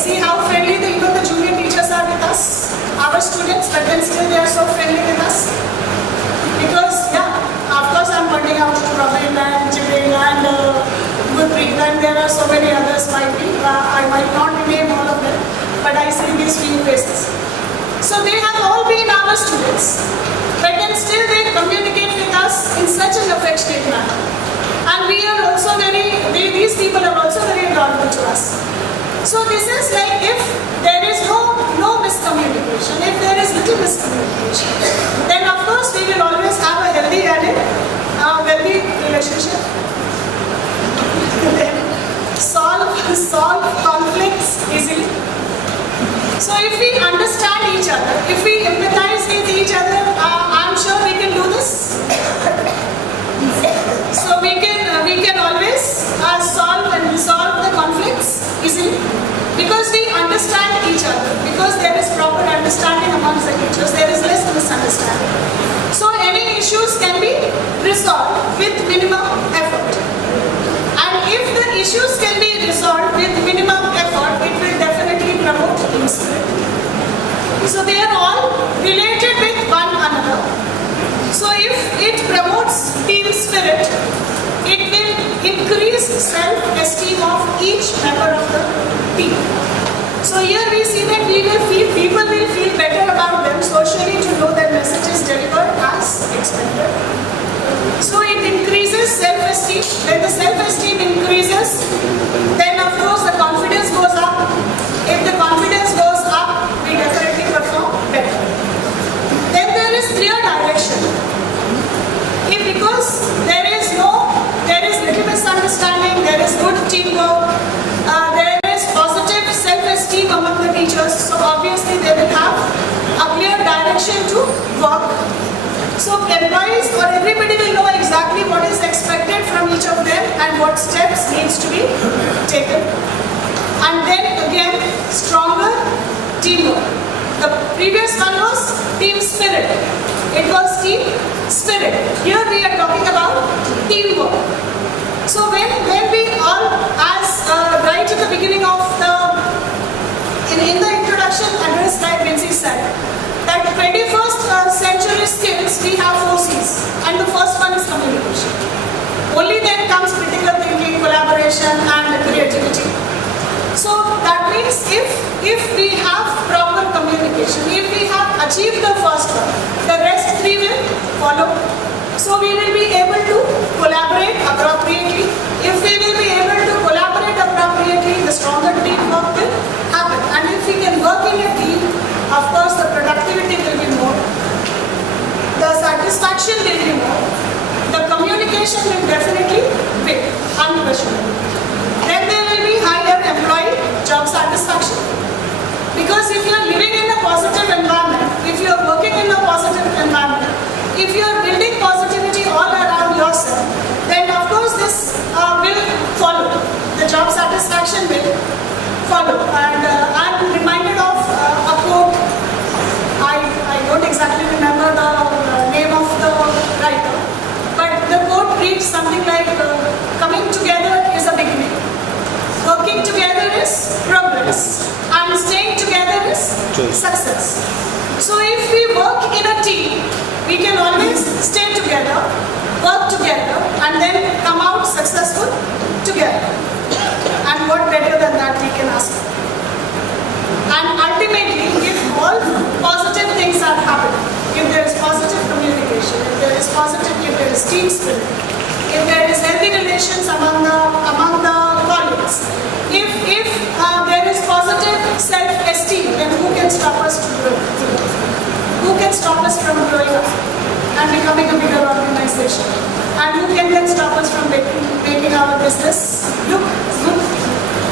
See how friendly even the junior teachers are with us, our students, but then still they are so friendly with us. Because, yeah, of course I'm pointing out to Robin and Jibril and Gurpreet, and there are so many others might be. I might not name all of them, but I see these few faces. So they have all been our students, but then still they communicate with us in such an affectionate manner. And we are also these people are also very adorable to us. So this is like if there is no miscommunication, if there is little miscommunication, then of course we will always have a healthy and a wealthy relationship. Then solve conflicts easily. So if we understand each other, if we empathize with each other, I'm sure we can do this. So we can always solve and resolve the conflicts easily because we understand each other, because there is proper understanding amongst the teachers, there is less misunderstanding. So any issues can be resolved with minimum effort. And if the issues can be resolved with minimum effort, it will definitely promote team spirit. So they are all related with one another. So if it promotes team spirit, it will increase self-esteem of each member of the team. So here we see that people will feel better about them socially to know their message is delivered as expected. So it increases self-esteem. When the self-esteem increases, then of course the confidence goes up. If the confidence goes up, we definitely perform better. Then there is clear direction. Because there is little misunderstanding, there is good teamwork, there is positive self-esteem among the teachers, so obviously they will have a clear direction to work. So employees or everybody will know exactly what is expected from each of them and what steps needs to be taken. And then again, stronger teamwork. The previous one was team spirit. It was team spirit. Here we are talking about teamwork. So when we all, as right at the beginning of in the introduction address by Vinci said, that 21st century skills, we have 4 C's. And the first one is communication. Only then comes critical thinking, collaboration and creativity. So that means if we have proper communication, if we have achieved the first one, the rest 3 will follow. So we will be able to collaborate appropriately. If we will be able to collaborate appropriately, the stronger teamwork will happen. And if we can work in a team, of course the productivity will be more, the satisfaction will be more, the communication will definitely be unquestionable. Then there will be higher employee job satisfaction. Because if you are living in a positive environment, if you are working in a positive environment, if you are building positivity all around yourself, then of course this will follow. The job satisfaction will follow. And I'm reminded of a quote. I don't exactly remember the name of the writer, but the quote reads something like, coming together is a beginning. Working together is progress, and staying together is success. So if we work in a team, we can always stay together, work together, and then come out successful together. And what better than that we can ask for? And ultimately, if all positive things are happening, if there is positive communication, if there is team spirit, if there is healthy relations among the colleagues, if there is positive self-esteem, then who can stop us from growing? Who can stop us from growing up and becoming a bigger organization? And who can then stop us from making our business look good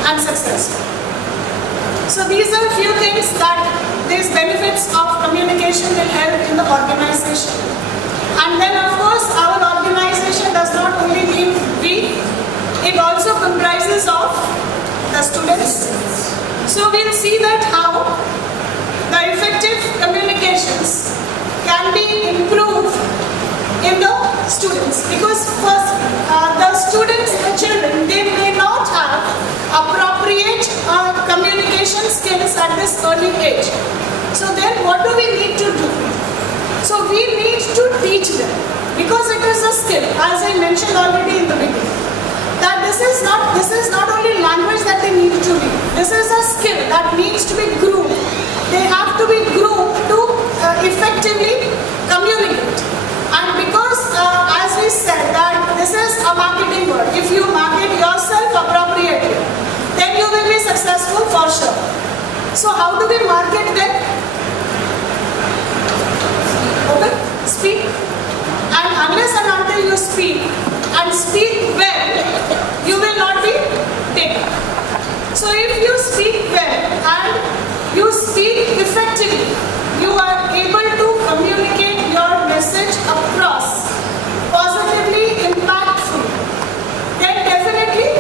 and successful? So these are a few things that these benefits of communication will help in the organization. And then of course our organization does not only It also comprises of the students. So we'll see that how the effective communications can be improved in the students, because first the students, the children, they may not have appropriate communication skills at this early age. So then what do we need to do? So we need to teach them, because it is a skill, as I mentioned already in the beginning, that this is not only language that they need to be, this is a skill that needs to be groomed. They have to be groomed to effectively communicate. And because as we said that this is a marketing word, if you market yourself appropriately, then you will be successful for sure. So how do we market them? Okay, speak. And unless and until you speak and speak well, you will not be taken. So if you speak well and you speak effectively, you are able to communicate your message across positively, impactful, then definitely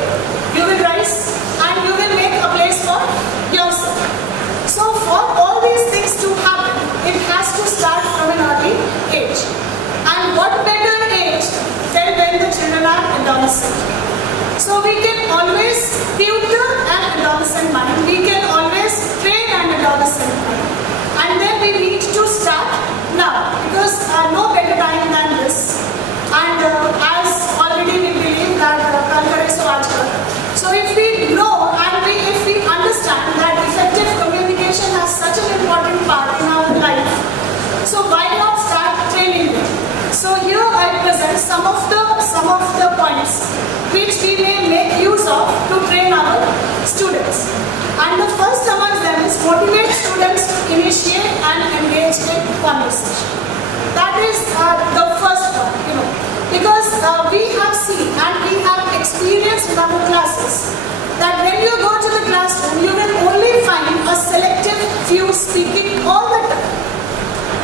you will rise and you will make a place for yourself. So for all these things to happen, it has to start from an early age. And what better age than when the children are adolescent? So we can always tutor an adolescent mind, we can always train an adolescent mind. And then we need to start now, because no better time than this. And as already we believe that Kal Kare So Aaj Kar. So if we know and if we understand that effective communication has such an important part in our life, so why not start training them? So here I present some of the points which we may make use of to train our students. And the first among them is motivate students to initiate and engage in conversation. That is the first one, because we have seen and we have experienced in our classes that when you go to the classroom, you will only find a selective few speaking all the time.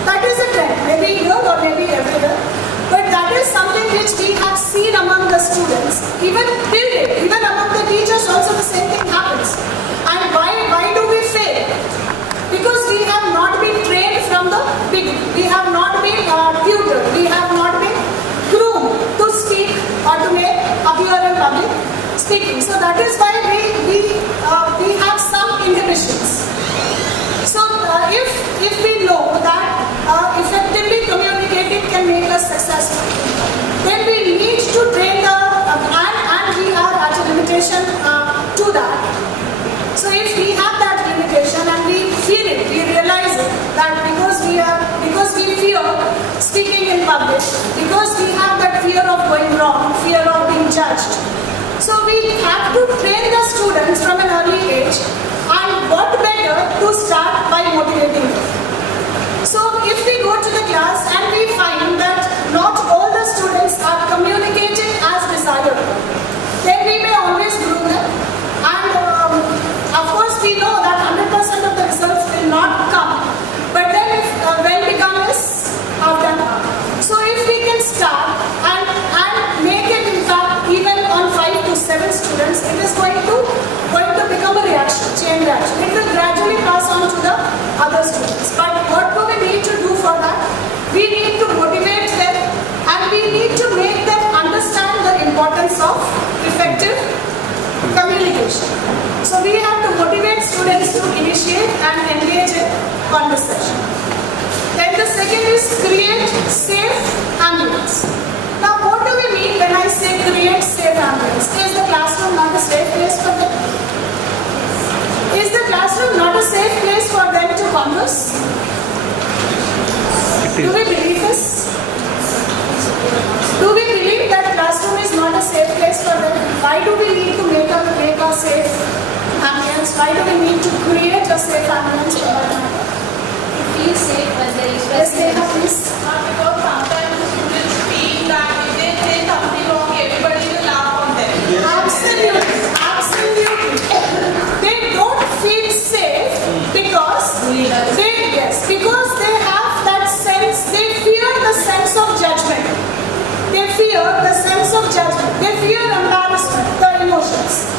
That is a trend, maybe here or maybe everywhere. But that is something which we have seen among the students. Even till date, even among the teachers also the same thing happens. And why do we fail? Because we have not been trained from the beginning. We have not been tutored. We have not been groomed to speak or to make appear in public speaking. So that is why we have some inhibitions. So if we know that effectively communicating can make us successful, then we need to train and we are at a limitation to that. So if we have that limitation and we feel it, we realize it, that because we fear speaking in public, because we have that fear of going wrong, fear of being judged. So we have to train the students from an early age, and what better to start by motivating them. So if we go to the class and we find that not all the students are communicating as desired, then we may always groom them. And of course we know that 100% of the results will not come. But then if well-become is done. So if we can start and make it in fact even on 5 to 7 students, it is going to become a reaction, chain reaction. It will gradually pass on to the other students. But what do we need to do for that? We need to motivate them and we need to make them understand the importance of effective communication. So we have to motivate students to initiate and engage in conversation. Then the second is create safe ambience. Now what do we mean when I say create safe ambience? Is the classroom not a safe place for them? Is the classroom not a safe place for them to converse? Do we believe this? Do we believe that classroom is not a safe place for them? Why do we need to make a safe ambience? Why do we need to create a safe ambience for them? Feel safe when they Yes, express Neha, please. Because sometimes the students feel that if they say something wrong, everybody will laugh on them. Absolutely, absolutely. They don't feel safe because because they have that sense, they fear the sense of judgment. They fear the sense of judgment. They fear embarrassment. The emotions.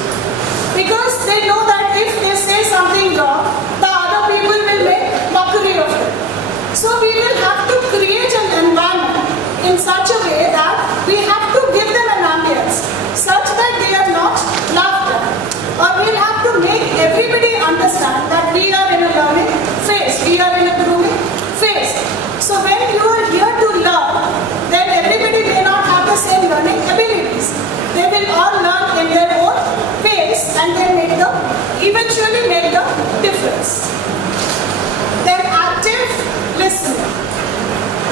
Because they know that if they say something wrong, the other people will make mockery of it. So we will have to create an environment in such a way that we have to give them an ambience such that they are not laughed at. Or we'll have to make everybody understand that we are in a learning phase, we are in a grooming phase. So when you are here to learn, then everybody may not have the same learning abilities. They will all learn in their own pace and then eventually make the difference. Then active listening.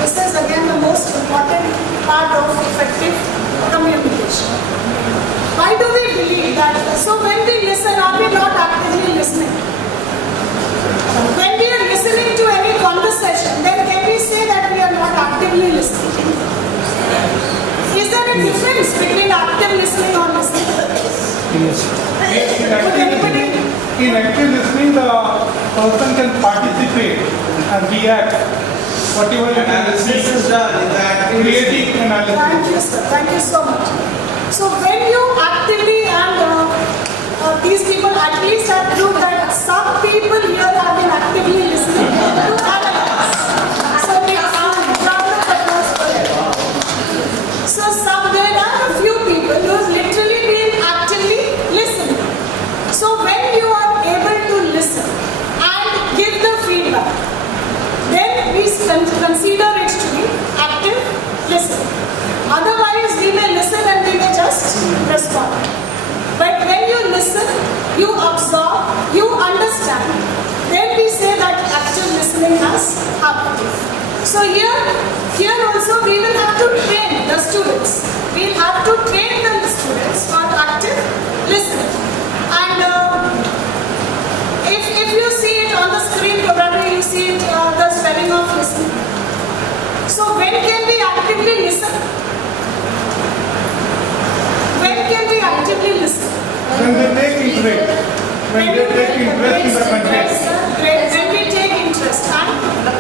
This is again the most important part of effective communication. Why do we believe that? So when we listen, are we not actively listening? When we are listening to any conversation, then can we say that we are not actively listening? Is there a difference between active listening or listening? Would anybody? In active listening, the person can participate and react. Whatever Analysis is done in the active creating analysis. Thank you, sir. Thank you so much. So when you actively and these people at least have proved that some people here have been actively listening to analyze. So we are round of applause for them. So there are a few people who have literally been actively listening. So when you are able to listen and give the feedback, then we consider it to be active listening. Otherwise, we may listen and we may just respond. But when you listen, you absorb, you understand, then we say that active listening has happened. So here also we will have to train the students. We will have to train the students for active listening. And if you see it on the screen, probably you see it, the spelling of listening. So when can we actively listen? When can we actively listen? When they take interest. When they take interest in the content. Great. When we take interest. And the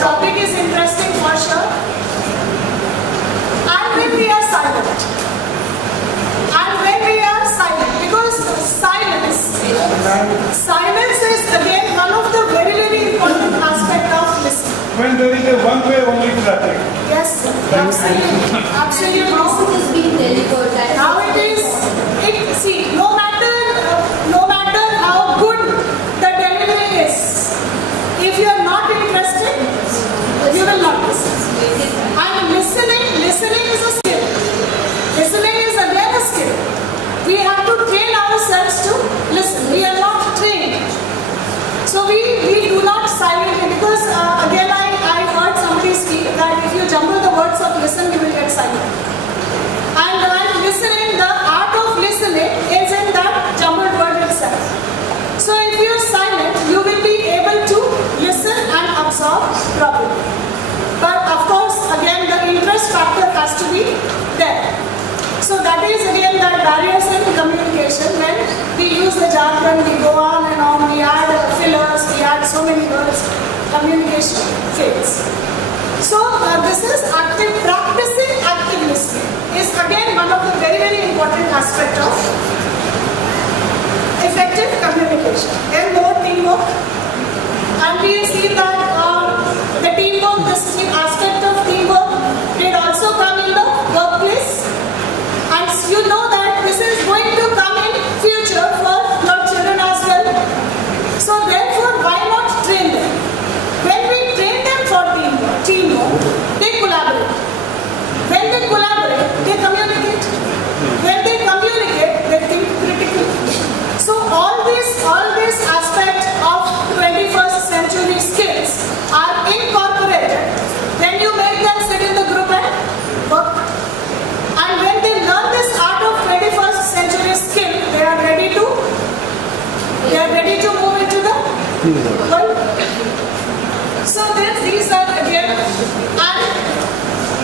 topic is interesting for sure. And when we are silent. And when we are silent. Because silence is again one of the very, very important aspects of listening. When there is a one-way only traffic. Yes, sir. Absolutely. Absolutely. How it is being delivered. That is How it is, see, no matter how good the delivery is, if you are not interested, you will not listen. And listening is a skill. Listening is again a skill. We have to train ourselves to listen. We are not trained. So we do not silently, because again I heard somebody speak that if you jumble the words of listen, you will get silent. And listening, the art of listening is in that jumbled word itself. So if you are silent, you will be able to listen and absorb properly. But of course, again, the interest factor has to be there. So that is again that barriers in communication. When we use the jargon, we go on and on, we add fillers, we add so many words, communication fails. So this is practicing active listening is again one of the very, very important aspects of effective communication. Then more teamwork. And we have seen that the teamwork, this aspect of teamwork did also come in the workplace. And you know that this is going to come in future for your children as well. So therefore, why not train them? When we train them for teamwork, they collaborate. When they collaborate, they communicate. When they communicate, they think critically. So all these aspects of 21st century skills are incorporated. Then you make them sit in the group and work. And when they learn this art of 21st century skill, they are ready to move into the world. So then these are again, and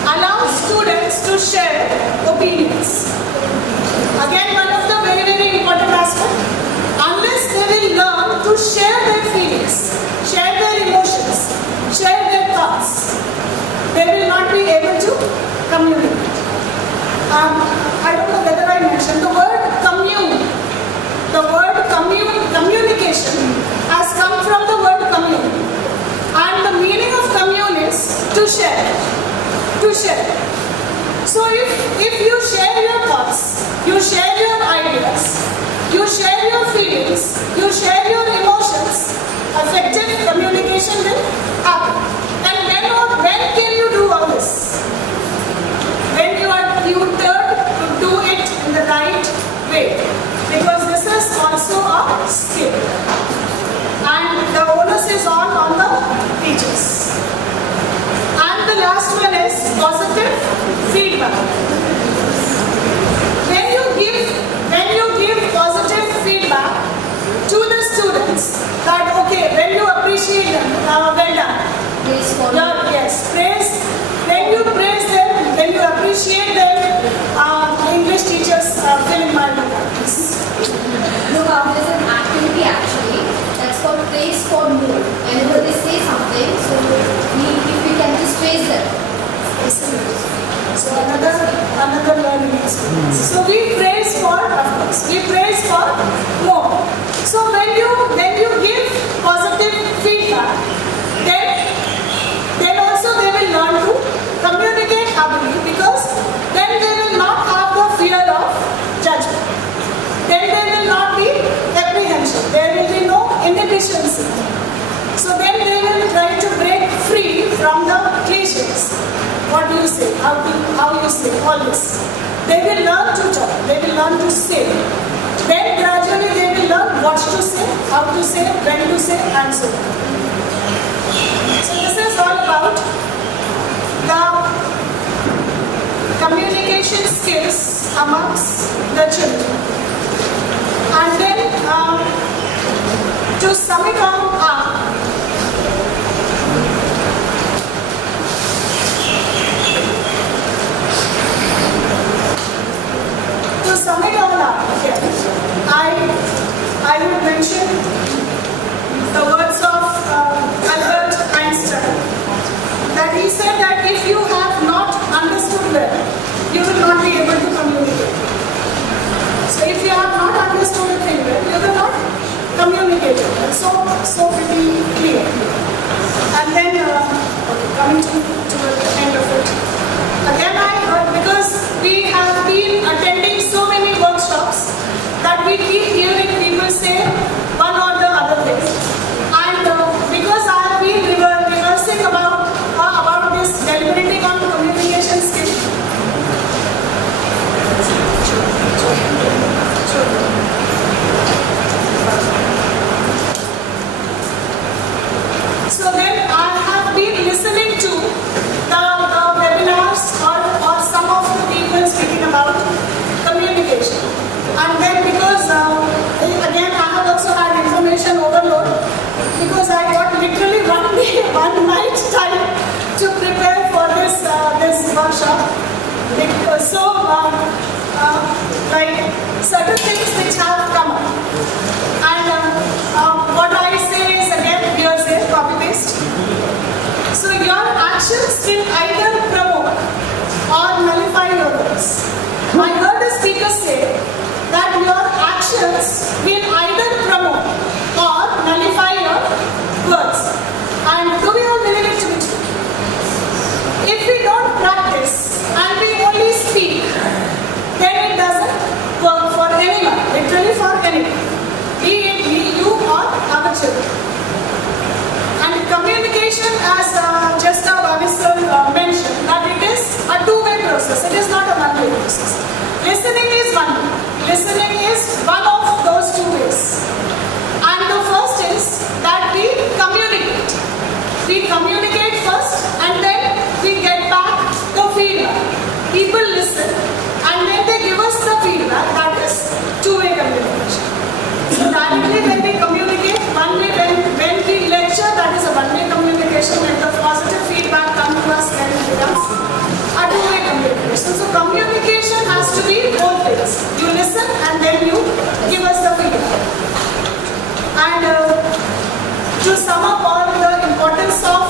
allow students to share opinions. Again, one of the very, very important aspects. Unless they will learn to share their feelings, share their emotions, share their thoughts, they will not be able to communicate. I don't know whether I mentioned the share. To share. So if you share your thoughts, you share your ideas, you share your feelings, you share your emotions, effective communication will happen. And when can you do all this? When you are tutored to do it in the right way. Because this is also a skill. And the onus is all on the teachers. And the last one is positive feedback. When you give positive feedback to the students, that okay, when you appreciate them, well done. Yes, praise. When you praise them, when you appreciate them, English teachers fill in my book. No, there's an activity actually that's called praise for more. Whenever they say something, so if we can just praise them. So another learning experience. So we praise for, of course, we praise for more. So when you give positive feedback, then also they will learn to communicate happily, because then they will not have the fear of judgment. Then there will not be apprehension. There will be no inhibitions. So then they will try to break free from the cliches. What do you say? How you say? All this. They will learn to talk. They will learn to say. Then gradually they will learn what to say, how to say, when to say, and so on. So this is all about the communication skills amongst the children. And then to sum it all up, I would mention the words of Albert Einstein, that he said that if you have not understood well, you will not be able to communicate. So if you have not understood a thing well, you will not communicate it well. So pretty clear. And then coming to the end of it. Again, because we have been attending so many workshops that we keep hearing people say one or the other thing. And because I have been rehearsing about this deliberating on communication skill. So then I have been listening to the webinars or some of the people speaking about communication. And then because, again, I have also had information overload, because I got literally one night time to prepare for this workshop. So, like certain things which have come up. And what I say is, again, here's copy paste. So your actions will either promote or nullify your words. I heard a speaker say that your actions will either promote or nullify your words. And do we all believe it to be true? If we don't practice and we only speak, then it doesn't work for anyone, literally for anyone. Be it you or our children. And communication, as Jesta Bavisal mentioned, that it is a two-way process. It is not a one-way process. Listening is one way. Listening is one of those two ways. And the first is that we communicate. We communicate first, and then we get back the feedback. People listen, and then they give us the feedback. That is two-way communication. So directly when we communicate, one way when we lecture, that is a one-way communication. When the positive feedback comes to us, then it becomes a two-way communication. So communication has to be both ways. You listen and then you give us the feedback. And to sum up all the importance of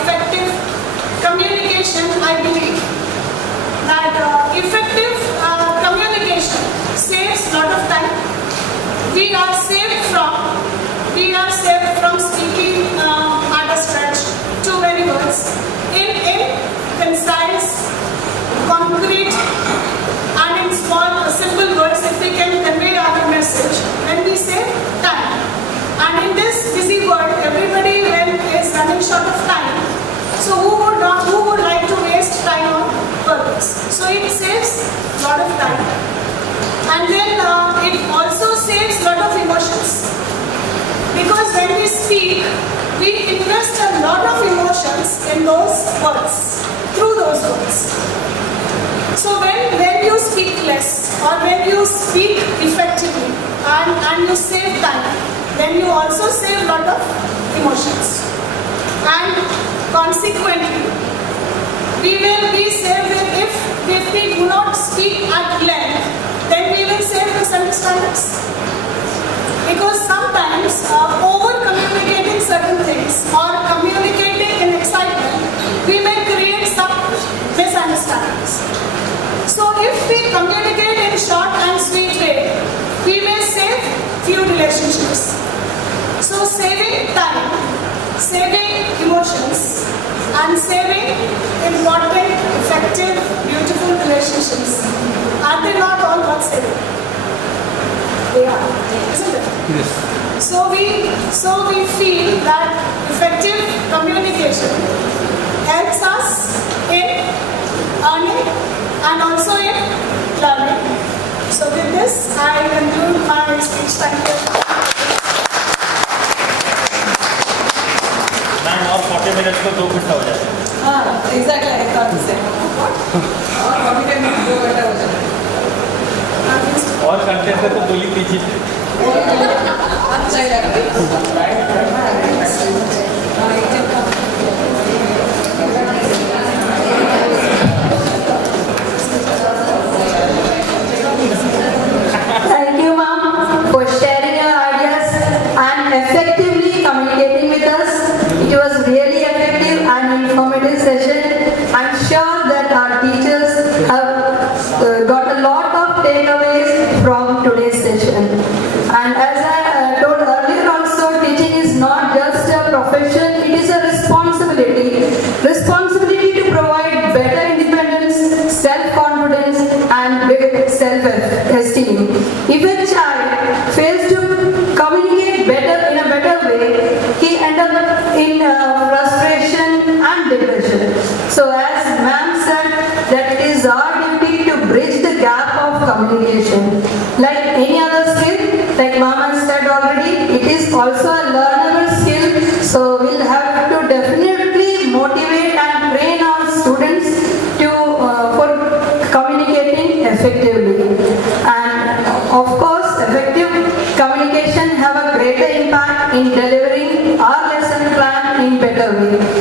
effective communication, I believe that effective communication saves a lot of time. We are saved from speaking time. And then it also saves a lot of emotions. Because when we speak, we invest a lot of emotions in those words, through those words. So when you speak less or when you speak effectively and you save time, then you also save a lot of emotions. And consequently, we will be saved if we do not speak at length, then we will save misunderstandings. Because sometimes over communicating certain things or communicating in excitement, we may create some misunderstandings. So if we communicate in short and sweet way, we may save few relationships. So saving time, saving emotions, and saving important, effective, beautiful relationships, are they not all worth saving? They are, isn't it? Yes. So we feel that effective communication helps us in earning and also in learning. So with this, I conclude my speech. Thank you. Ma'am और 40 minutes को 2 घंटा हो जाएगा. हाँ, exactly, I thought the same. और 45 minutes 2 घंटा हो जाएगा. और कंटेंट से तो बोली दीजिए. अच्छा Thank you, ma'am, for sharing your ideas and effectively communicating with us. It was really effective and informative session. I'm sure that our teachers have got a lot of takeaways from today's session. And as I told earlier also, teaching is not just a profession, it is a responsibility. Responsibility to provide better independence, self-confidence and self-esteem. If a child fails to communicate better in a better way, he ends up in frustration and depression. So as ma'am said, that it is our duty to bridge the gap of communication. Like any other skill, like ma'am has said already, it is also a learnable skill. So we'll have to definitely motivate and train our students to for communicating effectively. And of course, effective communication have a greater impact in delivering our lesson plan in better way.